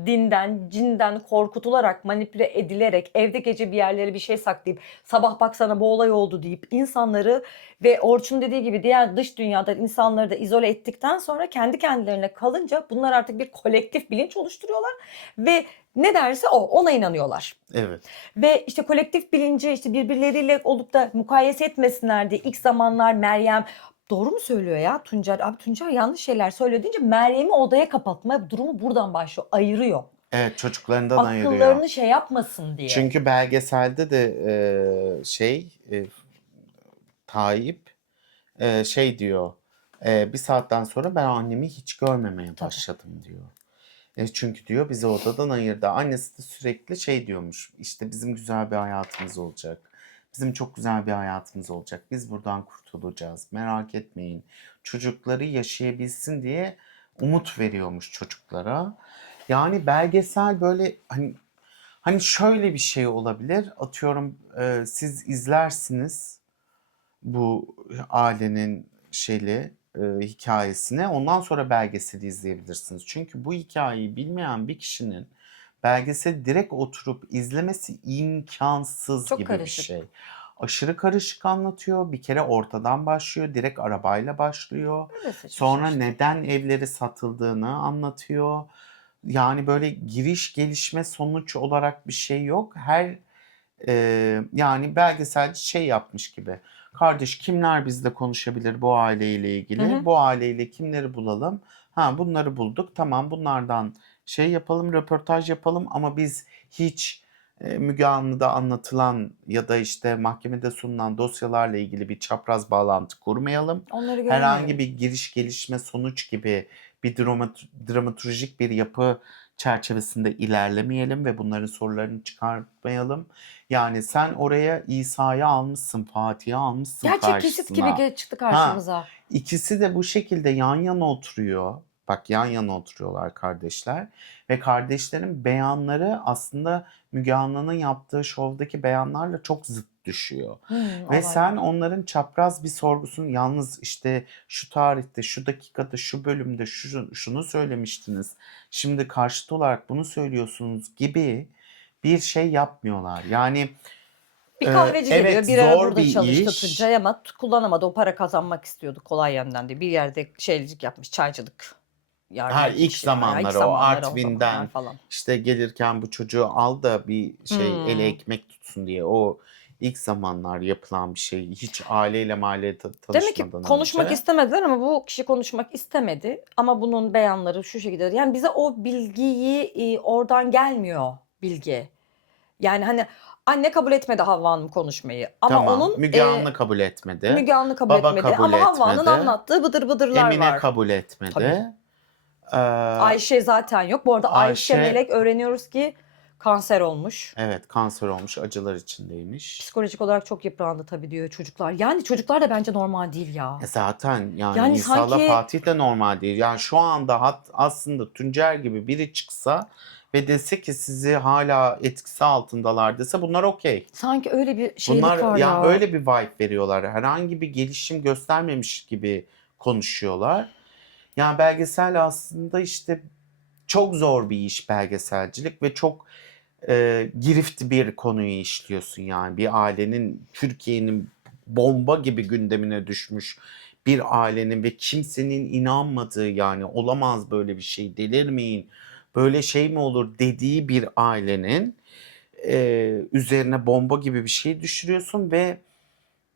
dinden, cinden korkutularak, manipüle edilerek, evde gece bir yerlere bir şey saklayıp, sabah baksana bu olay oldu deyip insanları ve Orçun dediği gibi diğer dış dünyada insanları da izole ettikten sonra kendi kendilerine kalınca bunlar artık bir kolektif bilinç oluşturuyorlar ve ne derse ona inanıyorlar. Evet. Ve işte kolektif bilinci işte birbirleriyle olup da mukayese etmesinler diye ilk zamanlar Meryem doğru mu söylüyor ya Tuncer? Abi Tuncer yanlış şeyler söylüyor deyince Meryem'i odaya kapatma durumu buradan başlıyor. Ayırıyor. Evet, çocuklarından ayırıyor. Akıllarını şey yapmasın diye. Çünkü belgeselde de Tayyip şey diyor. Bir saatten sonra ben annemi hiç görmemeye başladım diyor. Çünkü diyor bizi odadan ayırdı. Annesi de sürekli şey diyormuş. İşte bizim güzel bir hayatımız olacak. Bizim çok güzel bir hayatımız olacak. Biz buradan kurtulacağız. Merak etmeyin. Çocukları yaşayabilsin diye umut veriyormuş çocuklara. Yani belgesel böyle hani şöyle bir şey olabilir. Atıyorum siz izlersiniz bu ailenin hikayesini. Ondan sonra belgeseli izleyebilirsiniz. Çünkü bu hikayeyi bilmeyen bir kişinin belgeseli direkt oturup izlemesi imkansız Çok gibi bir karışık. şey. Aşırı karışık anlatıyor. Bir kere ortadan başlıyor. Direkt arabayla başlıyor. Öyle seçmişler Sonra işte. neden evleri satıldığını anlatıyor. Yani böyle giriş gelişme sonuç olarak bir şey yok. Yani belgeselci şey yapmış gibi. Kardeş kimler bizle konuşabilir bu aileyle Hı ilgili? hı. Bu aileyle kimleri bulalım? Ha bunları bulduk. Tamam bunlardan şey yapalım, röportaj yapalım ama biz hiç Müge Anlı'da anlatılan ya da işte mahkemede sunulan dosyalarla ilgili bir çapraz bağlantı kurmayalım. Onları Herhangi görmeyelim. bir giriş gelişme sonuç gibi bir dramaturjik bir yapı çerçevesinde ilerlemeyelim ve bunların sorularını çıkartmayalım. Yani sen oraya İsa'yı almışsın, Fatih'i almışsın Gerçek kesit gibi karşısına. çıktı Ha, karşımıza. ikisi de bu şekilde yan yana oturuyor. Bak yan yana oturuyorlar kardeşler. Ve kardeşlerin beyanları aslında Müge Anlı'nın yaptığı şovdaki beyanlarla çok zıt düşüyor. Ve sen Olaylar. onların çapraz bir sorgusunu yalnız işte şu tarihte, şu dakikada, şu bölümde şunu söylemiştiniz. Şimdi karşıt olarak bunu söylüyorsunuz gibi bir şey yapmıyorlar. Yani Bir kahveci geliyor. evet Bir ara zor burada bir çalıştı iş. Tuncay ama kullanamadı. O para kazanmak istiyordu kolay yönden diye. Bir yerde şeycilik yapmış. Çaycılık yardım Ha etme ilk işi var. Ya ilk zamanları o zamanları o zamanlar Artvin'den falan. işte gelirken bu çocuğu al da bir şey eli Hmm. ekmek tutsun diye o ilk zamanlar yapılan bir şey. Hiç aileyle mahalle Demek ki tanışmadan konuşmak önce. istemediler ama bu kişi konuşmak istemedi. Ama bunun beyanları şu şekilde. Yani bize o bilgiyi oradan gelmiyor bilgi. Yani hani anne kabul etmedi Havva Hanım konuşmayı. Ama Tamam. onun Müge Anlı kabul etmedi. Müge Anlı kabul Baba etmedi. kabul Ama Havva'nın etmedi. anlattığı bıdır bıdırlar Emine var. kabul Tabii. etmedi. Ee, Ayşe zaten yok. Bu arada Ayşe Ayşe Melek öğreniyoruz ki kanser olmuş. evet kanser olmuş acılar içindeymiş. Psikolojik olarak çok yıprandı tabii diyor çocuklar. Yani çocuklar da bence normal değil ya. Zaten yani Yani İsa'la sanki Fatih de normal değil. Yani şu anda aslında Tuncer gibi biri çıksa ve dese ki sizi hala etkisi altındalar dese bunlar okey. sanki öyle bir şeylik Bunlar var yani ya. öyle bir vibe veriyorlar. Herhangi bir gelişim göstermemiş gibi konuşuyorlar. Yani belgesel aslında işte çok zor bir iş belgeselcilik ve çok girift bir konuyu işliyorsun yani. Bir ailenin Türkiye'nin bomba gibi gündemine düşmüş bir ailenin ve kimsenin inanmadığı yani olamaz böyle bir şey delirmeyin böyle şey mi olur dediği bir ailenin üzerine bomba gibi bir şey düşürüyorsun ve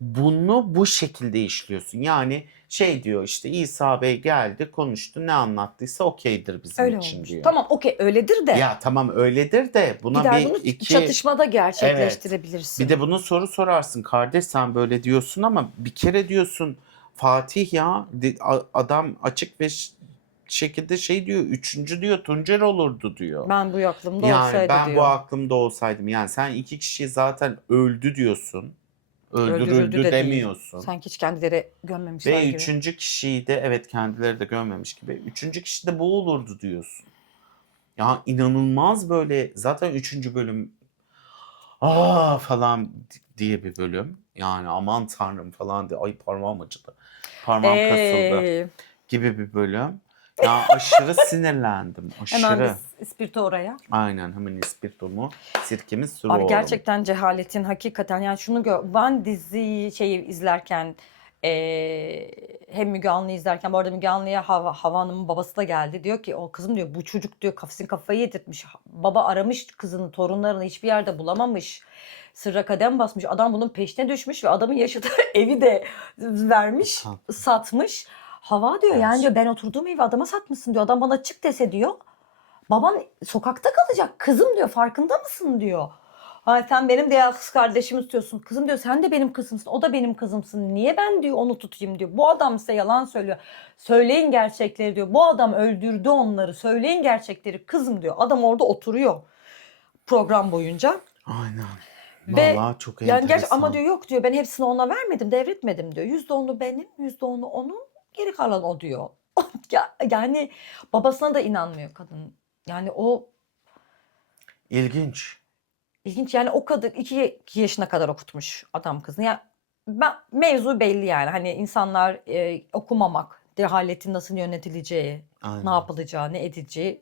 bunu bu şekilde işliyorsun. Yani şey diyor işte İsa Bey geldi konuştu ne anlattıysa okeydir bizim Öyle için olmuş. diyor. Tamam okey öyledir de Ya tamam öyledir de buna gider bir bunu iki çatışmada evet bir gerçekleştirebilirsin. de bunu soru sorarsın kardeş sen böyle diyorsun ama bir kere diyorsun Fatih ya adam açık ve şekilde şey diyor üçüncü diyor Tuncer olurdu diyor. Ben bu aklımda Yani olsaydı ben bu diyor. aklımda olsaydım yani sen iki kişi zaten öldü diyorsun Öldürüldü öldürüldü de değil. demiyorsun. Sanki hiç kendileri gömmemişler Ve gibi. üçüncü kişiyi de evet kendileri de görmemiş gibi. Üçüncü kişi de bu olurdu diyorsun. Ya inanılmaz böyle zaten üçüncü bölüm falan diye bir bölüm. Yani aman tanrım falan diye ay parmağım acıdı. Parmağım kasıldı Ee, gibi bir bölüm. Ya aşırı sinirlendim. Hemen Aşırı. biz ispirto oraya. Aynen hemen ispirtomu sirkemi Abi sürüyorum. gerçekten cehaletin hakikaten yani şunu gör. Ben diziyi şeyi izlerken hem Müge Anlı'yı izlerken bu arada Müge Anlı'ya Hava Hanım'ın babası da geldi. Diyor ki o kızım diyor bu çocuk diyor kafayı yedirtmiş. Baba aramış kızını torunlarını hiçbir yerde bulamamış. Sırra kadem basmış. Adam bunun peşine düşmüş ve adamın yaşadığı evi de vermiş satmış. Hava diyor yani diyor ben oturduğum evi adama satmışsın diyor. Adam bana çık dese diyor. Baban sokakta kalacak. Kızım diyor farkında mısın diyor. Ha, sen benim diğer kız kardeşimi tutuyorsun. Kızım diyor sen de benim kızımsın. O da benim kızımsın. Niye ben diyor onu tutayım diyor. Bu adam size yalan söylüyor. Söyleyin gerçekleri diyor. Bu adam öldürdü onları. Söyleyin gerçekleri kızım diyor. Adam orada oturuyor program boyunca. Aynen. Ve Vallahi çok yani gerçi ama enteresan. diyor yok diyor ben hepsini ona vermedim devretmedim diyor. %10'u benim %10'u onun geri kalan o diyor. Yani babasına da inanmıyor kadın. Yani o İlginç. ilginç, yani o kadar 2 yaşına kadar okutmuş adam kızını. Yani mevzu belli yani. Hani insanlar okumamak, cehaletin nasıl yönetileceği, ne Aynen. yapılacağı, ne edileceği.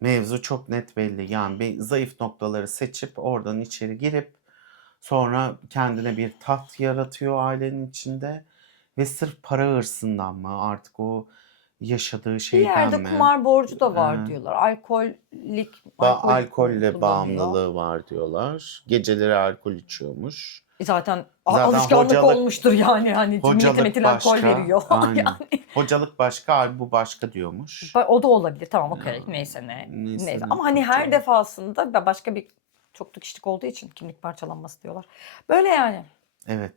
Mevzu çok net belli. Yani bir zayıf noktaları seçip oradan içeri girip sonra kendine bir taht yaratıyor ailenin içinde ve sırf para hırsından mı artık o yaşadığı Bir şeyden yerde mi kumar borcu da var e, diyorlar. Alkol alkolle kullanıyor. bağımlılığı var diyorlar. Geceleri alkol içiyormuş. Zaten Zaten alışkanlık olmuştur yani. Hani millete hocalık metil alkol başka. veriyor. Aynen. Yani Hocalık başka, bu başka diyormuş. o da olabilir. Tamam, Ya, okey. Neyse ne. neyse Neyse. ne Ama hani her kurcalayayım. defasında başka bir çokluk kişilik olduğu için kimlik parçalanması diyorlar. Böyle yani. Evet.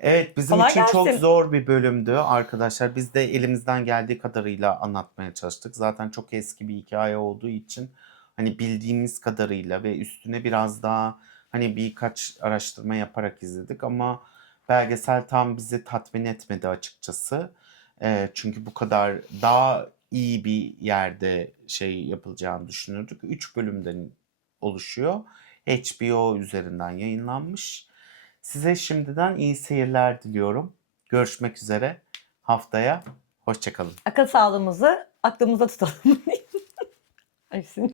Evet, bizim Kolay için çok gelsin. zor bir bölümdü arkadaşlar. Biz de elimizden geldiği kadarıyla anlatmaya çalıştık. Zaten çok eski bir hikaye olduğu için hani bildiğimiz kadarıyla ve üstüne biraz daha hani birkaç araştırma yaparak izledik ama belgesel tam bizi tatmin etmedi açıkçası. Çünkü bu kadar daha iyi bir yerde şey yapılacağını düşünürdük. 3 bölümden oluşuyor. HBO üzerinden yayınlanmış. Size şimdiden iyi seyirler diliyorum. Görüşmek üzere haftaya. Hoşça kalın. Akıl sağlığımızı aklımızda tutalım. Ay,